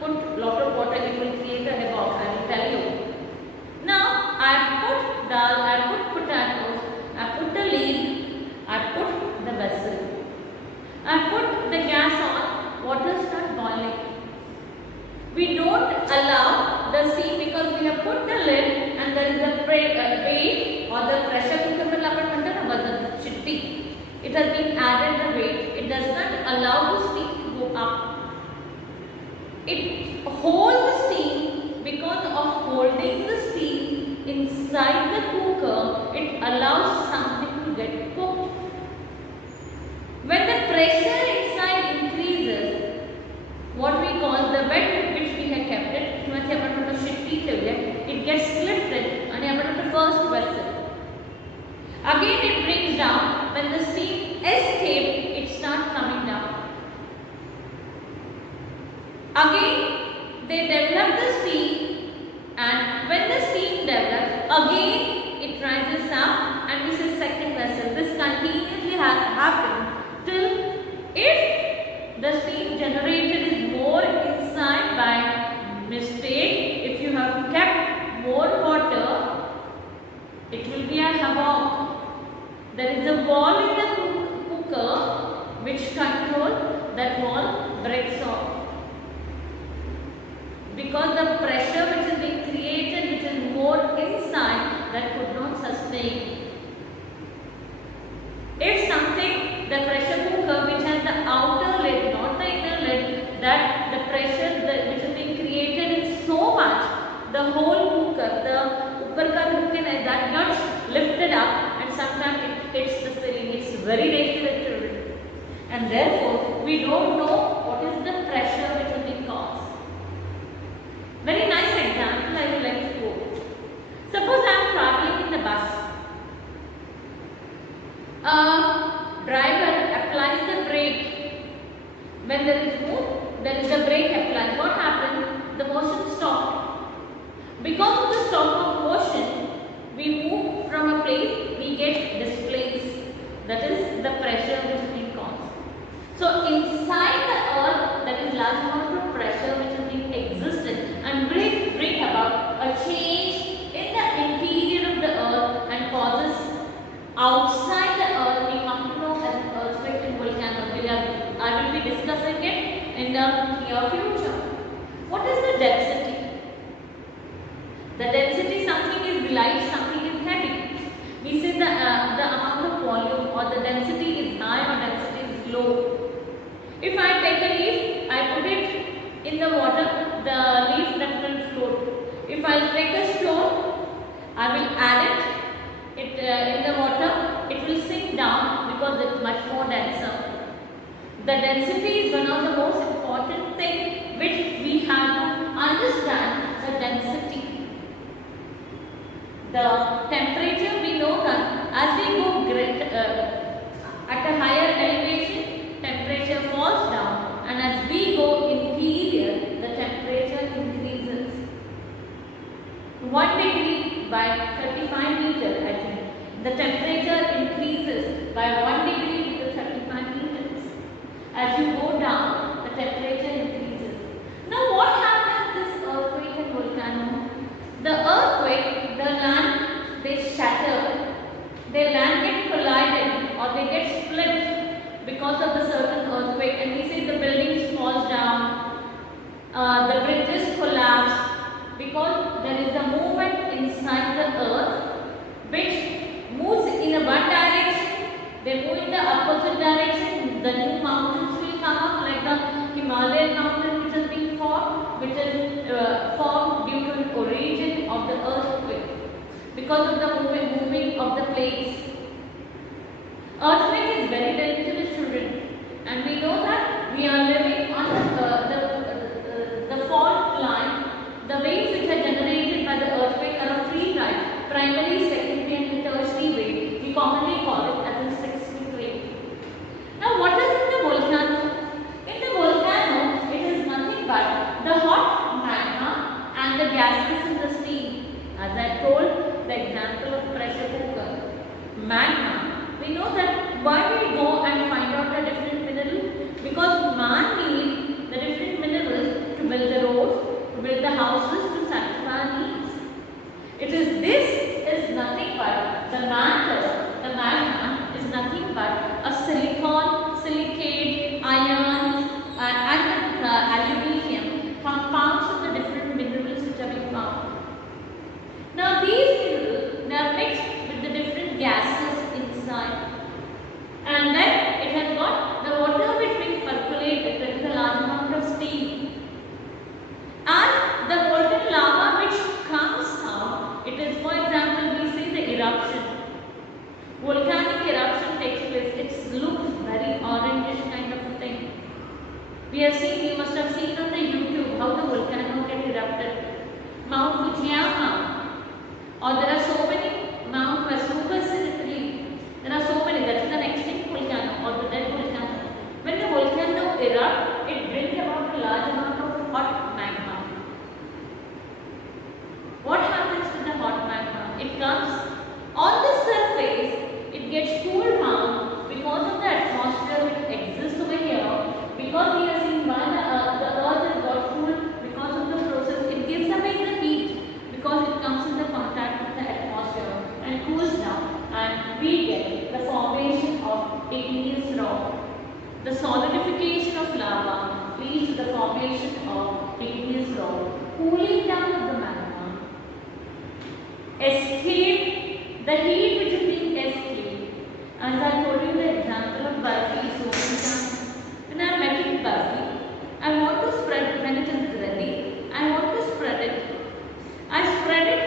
put lot of water, it will create a havoc, I will tell you. Now, I put dal, I put potatoes, I put the lid, I put the vessel. I put the gas on, water start boiling. We don't allow the steam because we have put the lid and there is a weight or the pressure cooker the chitti. It has been added the weight. It does not allow the steam to go up. It holds the steam because of holding the steam inside the cooker, it allows something to get cooked. When the pressure inside increases, what we call the bed which we have kept it, it gets lifted and the first vessel. Again it brings down. When the steam escapes, it starts coming down. Again they develop the steam, and when the steam develops, again it rises up, and this is second vessel. This continuously has happened till if the steam generated is more inside by mistake. If you have kept more water, it will be a havoc. There is a wall in the cooker which controls, that wall breaks off. Because the pressure which is being created, which is more inside, that could not sustain. If something, the pressure cooker which has the outer lid, not the inner lid, that the pressure which is being created is so much, the whole cooker, the upper ka ढक्कन है, that gets lifted up, and sometimes it hits the ceiling. It's very dangerous, children. And therefore, we don't know what is the pressure which is being caused. Very nice example I would like to quote. Suppose I am traveling in the bus. A driver applies the brake. When there is move, there is a brake applied. What happens? The motion stopped. Because of the stop of motion, we move from a place, we get displaced. That is the pressure which is being caused. So inside the earth, there is large amount of pressure which is being existed and bring about a change in the interior of the earth and causes outside the earth. We come to know as an earthquake and volcano. I will be discussing it in the near future. What is the density? The density, something is light, something is heavy. We say the amount of volume, or the density is high or density is low. If I take a leaf, I put it in the water, the leaf that will float. If I take a stone, I will add it in the water, it will sink down because it is much more denser. The density is one of the most important things which we have to understand, the density. The temperature, we know that as we go at a higher elevation, temperature falls down, and as we go interior, the temperature increases. 1 degree by 35 meters, I think. The temperature increases by 1 degree with 35 meters. As you go down, the temperature increases. Now what happens in this earthquake and volcano? The earthquake, the land, they shatter. The land get collided or they get split because of the certain earthquake, and we say the buildings falls down, the bridges collapse, because there is a movement inside the earth which moves in a one direction. They move in the opposite direction. The new mountains will come up, like the Himalayan mountain which has been formed, which is formed due to an origin of the earthquake because of the moving of the plates. Earthquake is very dangerous, children, and we know that we are living on the fault line. The waves which are generated by the earthquake are of three types: primary, secondary, and tertiary wave. We commonly call it as a seismic wave. Now, what is in the volcano? In the volcano, it is nothing but the hot magma and the gases in the steam. As I told, the example of pressure cooker. seen on the YouTube how the volcano get erupted. Mount Fujiyama, or there are so many Mount Vesuvius in Italy. There are so many. That is an extinct volcano or the dead volcano. When the volcano erupts, it brings about a large amount of hot magma. What happens to the hot magma? It comes on the surface, it gets cooled down because of the atmosphere which exists over here. Because we are seeing why the earth has got cooled because of the process, it gives away the heat because it comes in the contact with the atmosphere and cools down, and we get the formation of igneous rock. The solidification of lava leads to the formation of igneous rock, cooling down of the magma. Escape, the heat which is being escaped. As I told you the example of Barfi so many times. When I am making Barfi, I want to spread, when it is ready, I want to spread it. I spread it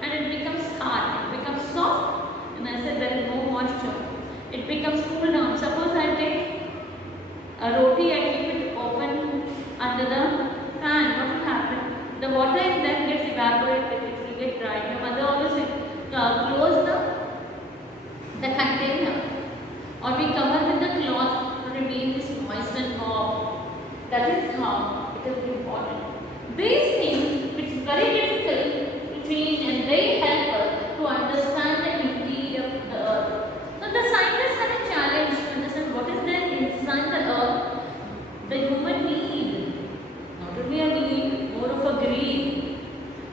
and it becomes hard, it becomes soft, and I said there is no moisture. It becomes cool down. Suppose I take a roti, I keep it open under the pan. What will happen? The water in there gets evaporated, it will get dry. Your mother always close the container, or we cover with the cloth to remain this moist and warm. That is how it is important. These things which is very difficult to change and very helpful to understand the interior of the earth. So the scientists had a challenge to understand what is there inside the earth the human need. Not only a need, more of a greed.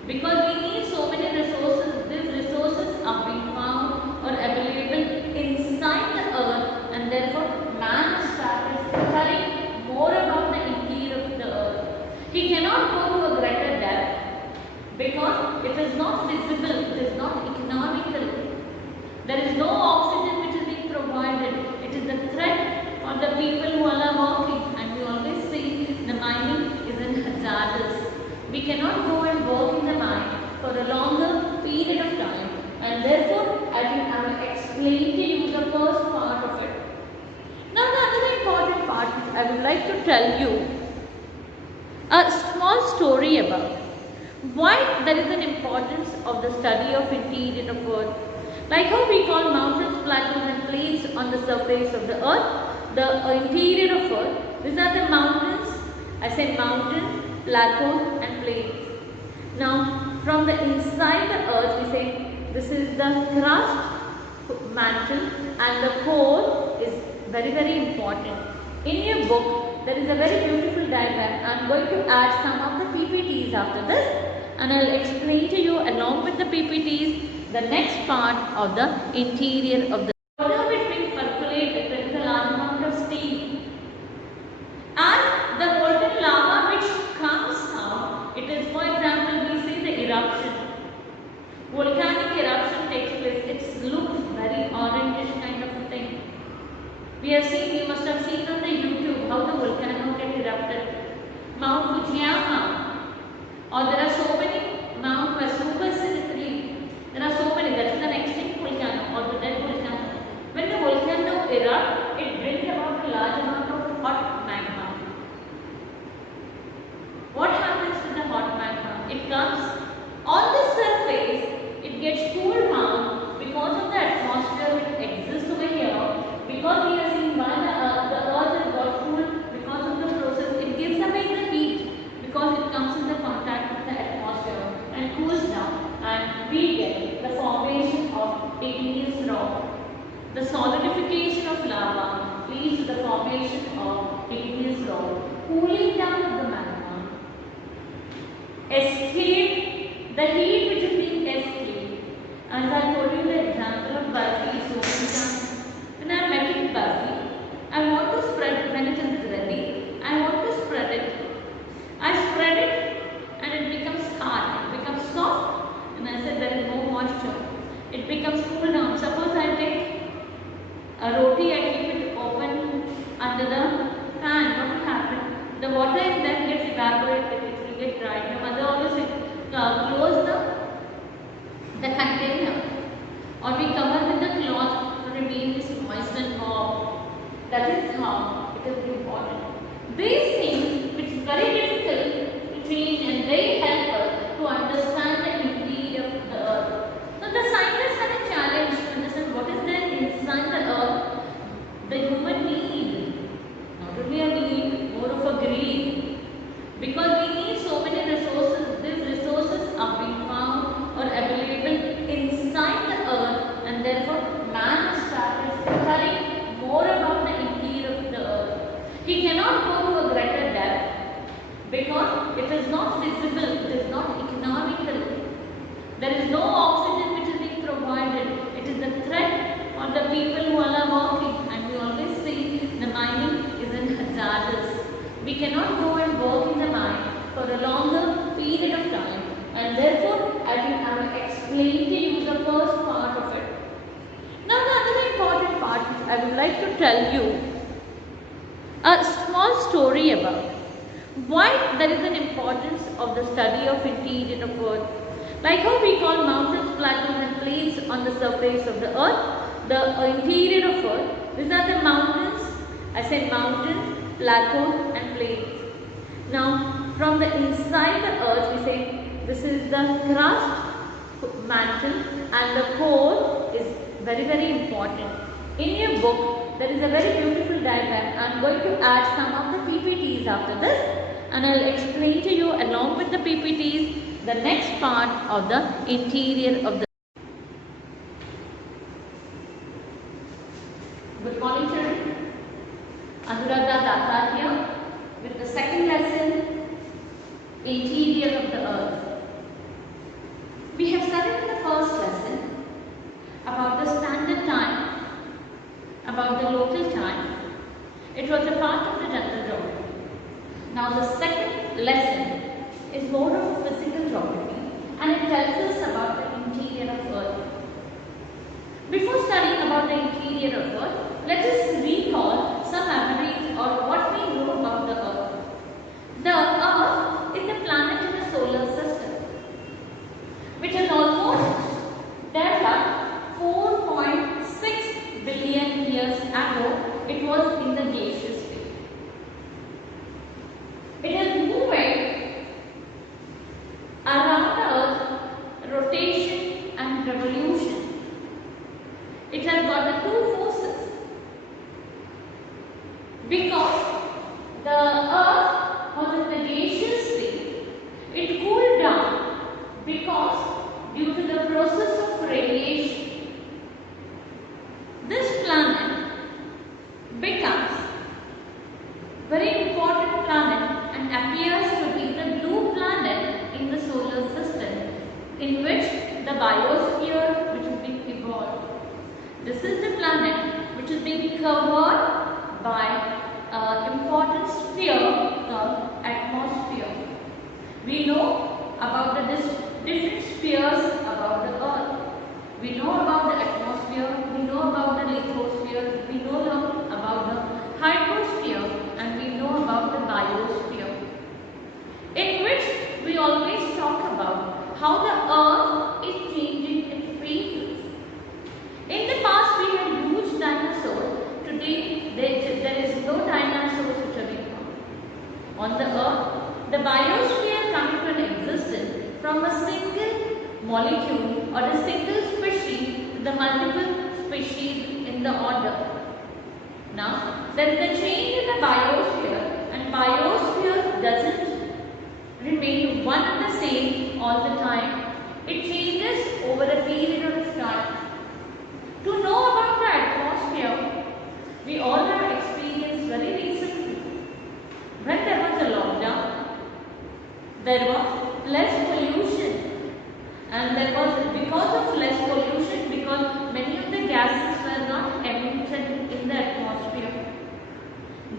Because we need so many resources. These resources are being found or available inside the earth, and therefore man has started studying more about the interior of the earth. He cannot go to a greater depth because it is not visible, it is not economical. There is no oxygen which is being provided. It is the threat for the people who are working, and we always say the mining is hazardous. We cannot go and work in the mine for a longer period of time, and therefore I think I will explain to you the first part of it. Now the other important part is I would like to tell you a small story about why there is an importance of the study of interior of earth. Like how we call mountains, plateaus and plains on the surface of the earth, the interior of earth. These are the mountains, I said mountains, plateaus and plains. Now from the inside the earth we say this is the crust mantle, and the core is very important. In your book there is a very beautiful diagram. I am going to add some of the PPTs after this, and I will explain to you along with the PPTs the next part of the interior of the water which being percolated. There is a large amount of steam, and the molten lava which comes out, it is, for example, we say the eruption. Volcanic eruption takes place. It looks very orangish kind of a thing. We have seen, you must have seen on the YouTube how the volcano get erupted. Mount Fujiyama, or there are so many Mount Vesuvius in Italy. There are so many. That is an extinct volcano or the dead volcano. When the volcano erupts, it brings about a large amount of hot magma. What happens to the hot magma? It comes on the surface, it gets cooled down because of the atmosphere which exists over here. Because we are seeing why the earth has got cooled because of the process, it gives away the heat because it comes in the contact with the atmosphere and cools down, and we get the formation of igneous rock. The solidification of lava leads to the formation of igneous rock, cooling down of the magma. Escape, the heat which is being escaped. As I told you the example of Barfi so many times. When I am making Barfi, I want to spread, when it is ready, I want to spread it. I spread it and it becomes hard, it becomes soft, and I said there is no moisture. It becomes cool down. Suppose I take a roti, I keep it open under the pan. What will happen? The water in there gets evaporated, it will get dry. Your mother always close the container, or we cover with the cloth to remain this moist and warm. That is how it is important. These things which is very difficult to change and very helpful to understand the interior of the earth. So the scientists had a challenge to understand what is there inside the earth the human need. Not only a need, more of a greed. Because we need so many resources, these resources are being found or available inside the earth, and therefore man started studying more about the interior of the earth. He cannot go to a greater depth because it is not visible, it is not economical. There is no oxygen which is being provided. It is the threat on the people who are working, and we always say the mining is hazardous. We cannot go and work in the mine for a longer period of time, and therefore I think I have explained to you the first part of it. Now the other important part which I would like to tell you a small story about why there is an importance of the study of interior of earth. Like how we call mountains, plateaus and plains on the surface of the earth, the interior of earth, these are the mountains, I said mountains, plateaus and plains. Now from the inside the earth we say this is the crust, mantle, and the core is very important. In your book there is a very beautiful diagram. I am going to add some of the PPTs after this, and I will explain to you along with the PPTs the next part of the interior of the. Good morning children. Anuradha Datta here with the second lesson, interior of the earth. We have studied in the first lesson about the standard time, about the local time. It was a part of the general geography. Now the second lesson is more of physical geography, and it tells us about the interior of earth. Before studying about the interior of earth, let us recall some memories or what we know about the earth. The earth is a planet in the solar system which has almost developed 4.6 billion years ago. It was in the gaseous state. It is moving around the earth, rotation and revolution. It has got the two forces because the earth was in the gaseous state. It cooled down because due to the process of radiation, this planet becomes very important planet and appears to be the blue planet in the solar system, in which the biosphere which is being evolved. This is the planet which is being covered by an important sphere called atmosphere. We know about the different spheres about the earth. We know about the atmosphere, we know about the lithosphere, we know about the hydrosphere, and we know about the biosphere, in which we always talk about how the earth is changing its phases. In the past we had huge dinosaurs. Today there is no dinosaurs which are being found. On the earth, the biosphere comes to an existence from a single molecule or a single species to the multiple species in the order. Now there is a change in the biosphere, and biosphere doesn't remain one and the same all the time. It changes over a period of time. To know about the atmosphere, we all have experienced very recently. When there was a lockdown, there was less pollution, and there was, because of less pollution, because many of the gases were not emitted in the atmosphere,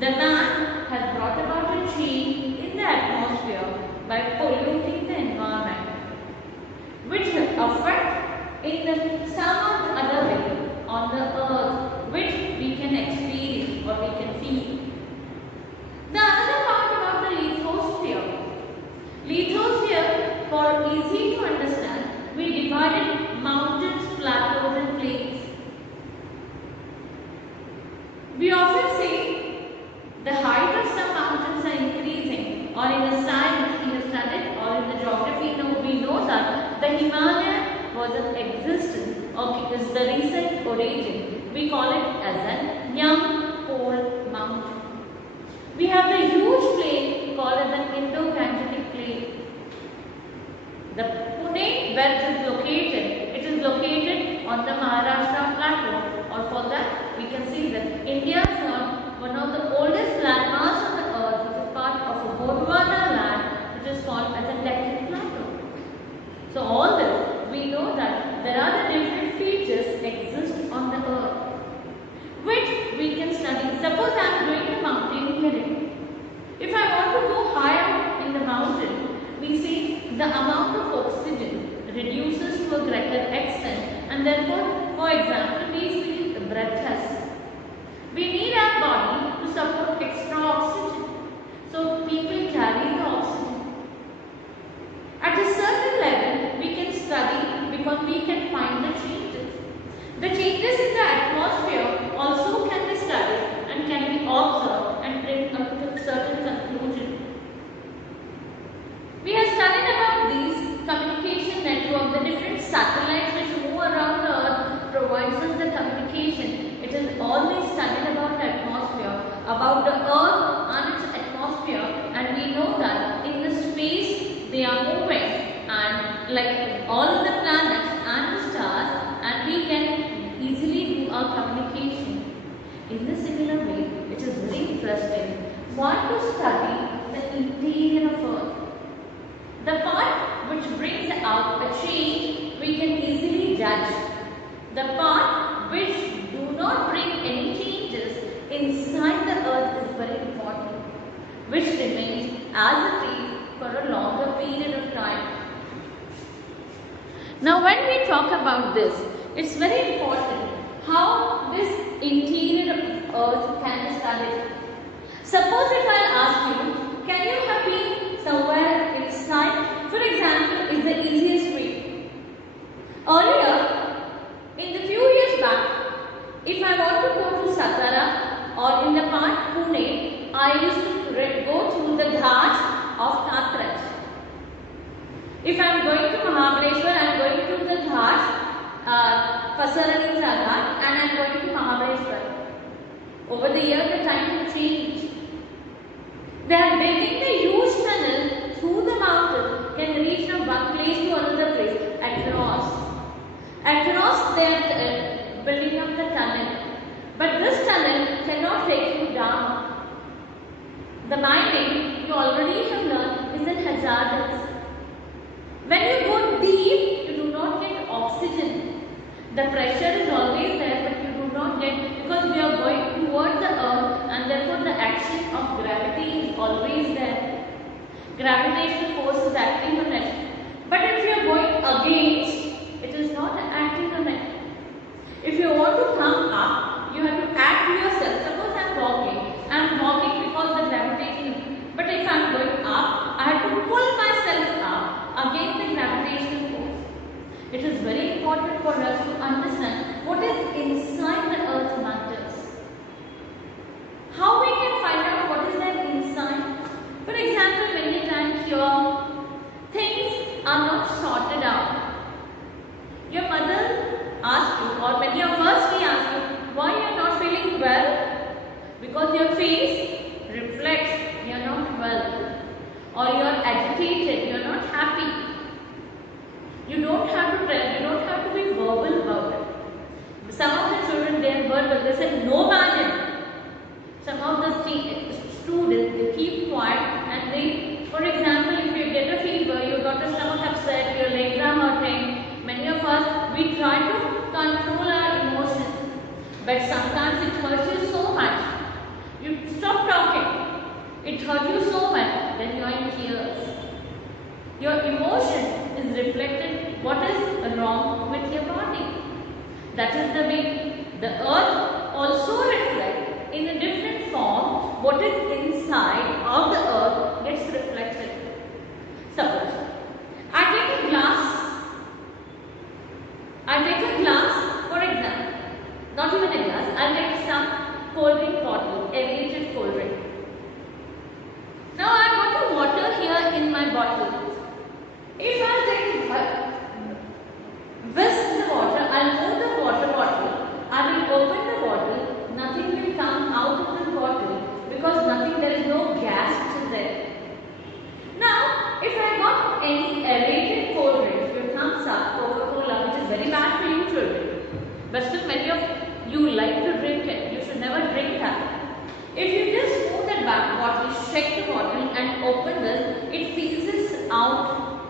the man has brought about a change in the atmosphere by polluting the environment, which affect in some other way on the earth, which we can experience or we can feel. The other part about the lithosphere. Lithosphere, for easy to understand, we divided mountains, plateaus and plains. We often say the height of some mountains are increasing or origin. We call it as an young coal mountain. We have the huge plain called as an Indo-Gangetic plain. The Pune, where it is located on the Maharashtra plateau, or for that we can see that India's one of the oldest landmarks on the earth, which is part of a Gondwana land, which is called as a Deccan plateau. So all this, we know that there are the different features exist on the earth, which we can study. Suppose I am doing a mountaineering. If I want to go higher in the mountain, we see the amount of oxygen reduces to a greater extent, and therefore, for example, we feel breathless. We need our body to support extra oxygen. So people carry the oxygen. At a certain level, we can study because we can find the changes. The changes in the atmosphere also can be studied and can be observed and bring up to a certain conclusion. We have studied about these communication network, the different satellites which move around the earth provides us the communication. It is always studied about the atmosphere, about the earth and its atmosphere, and we know that in the space they are moving, and like all of the planets and the stars, and we can easily do our communication. In the similar way, it is very interesting. Why to study the interior of earth? The part which brings out a change, we can easily judge. The part which do not bring any changes inside the earth is very important, which remains as a tree for a longer period of time. Now when we talk about this, it's very important how this interior of earth can be studied. Suppose if I ask you, can you have been somewhere inside? For example, is the easiest way. Earlier, in the few years back, if I want to go to Satara or in the part Pune, I used to go through the ghats of Kathraj. If I am going to Mahabaleshwar, I am going through the ghats, Pasarani Ghat, and I am going to Mahabaleshwar. Over the years, the time has changed. They are building a huge tunnel through the mountain, can reach from one place to another place across. Across they are building up the tunnel. But this tunnel cannot take you down. The mining, you already have learned, is hazardous. When you go deep, you do not get oxygen. The pressure is always there, but you do not get, because we are going toward the earth, and therefore the action of gravity is always there. Gravitational force is acting on it. But if you are going against, it is not acting on it. If you want to come up, you have to act yourself. Suppose I am walking because the gravitational. But if I am going up, I have to pull myself up against the gravitational force. It is very important for us to understand what is inside the earth matters. How we can find out what is there inside? For example, many times your things are not sorted out. Your mother asks you, or many of us we ask you, why you are not feeling well? Because your face reflects you are not well, or you are agitated, you are not happy. You don't have to tell, you don't have to be verbal about it. Some of the children, they are verbal, they say no margin. Some of the students, they keep quiet and they, for example, if you get a fever, you got a stomach upset, your legs are hurting, many of us, we try to control our emotions. But sometimes it hurts you so much. You stop talking. It hurts you so much, then you are in tears. Your emotion is reflected what is wrong with your body. That is the way the earth also reflects in a different form. What is inside of the earth gets reflected. Suppose I take a glass for example, not even a glass, I take some cold drink bottle, aerated cold drink. Now I got the water here in my bottle. If I take whisk the water, I'll move the water bottle check the bottle and open this, it fizzes out.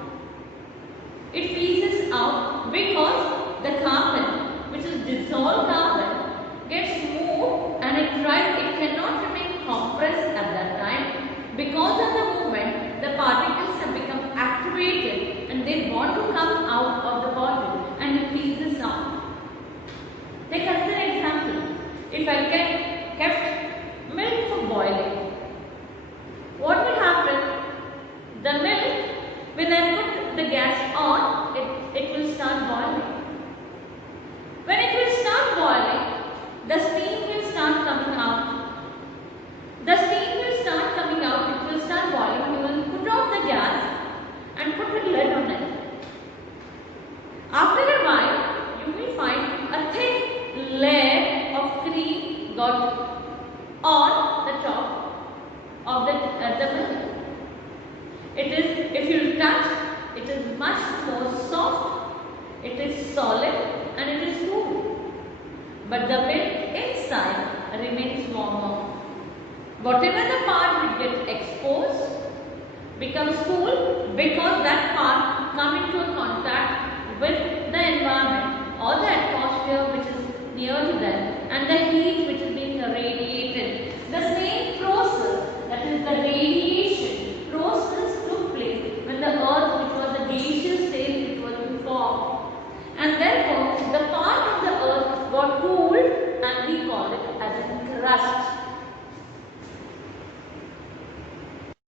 It fizzes out because the carbon, which is dissolved carbon, gets moved and it cannot remain compressed at that time. Because of the movement, the particles have become activated and they want to come out of the bottle and it fizzes out. Take another example. If I kept milk for boiling, what will happen? The milk, when I put the gas on, it will start boiling. When it will start boiling, the steam will start coming out. The steam will start coming out, it will start boiling. You will put off the gas and put a lid on it. After a while, you will find a thick layer of cream got on the top of the milk. It is, if you touch, it is much more soft, it is solid and it is smooth. But the milk inside remains warmer. Whatever the part will get exposed becomes cool because that part come into a contact with the environment or the atmosphere which is near to them and the heat which is being radiated. The same process, that is the radiation process, took place when the earth, which was a gaseous state, which was to form, and therefore the part of the earth got cooled and we call it as a crust.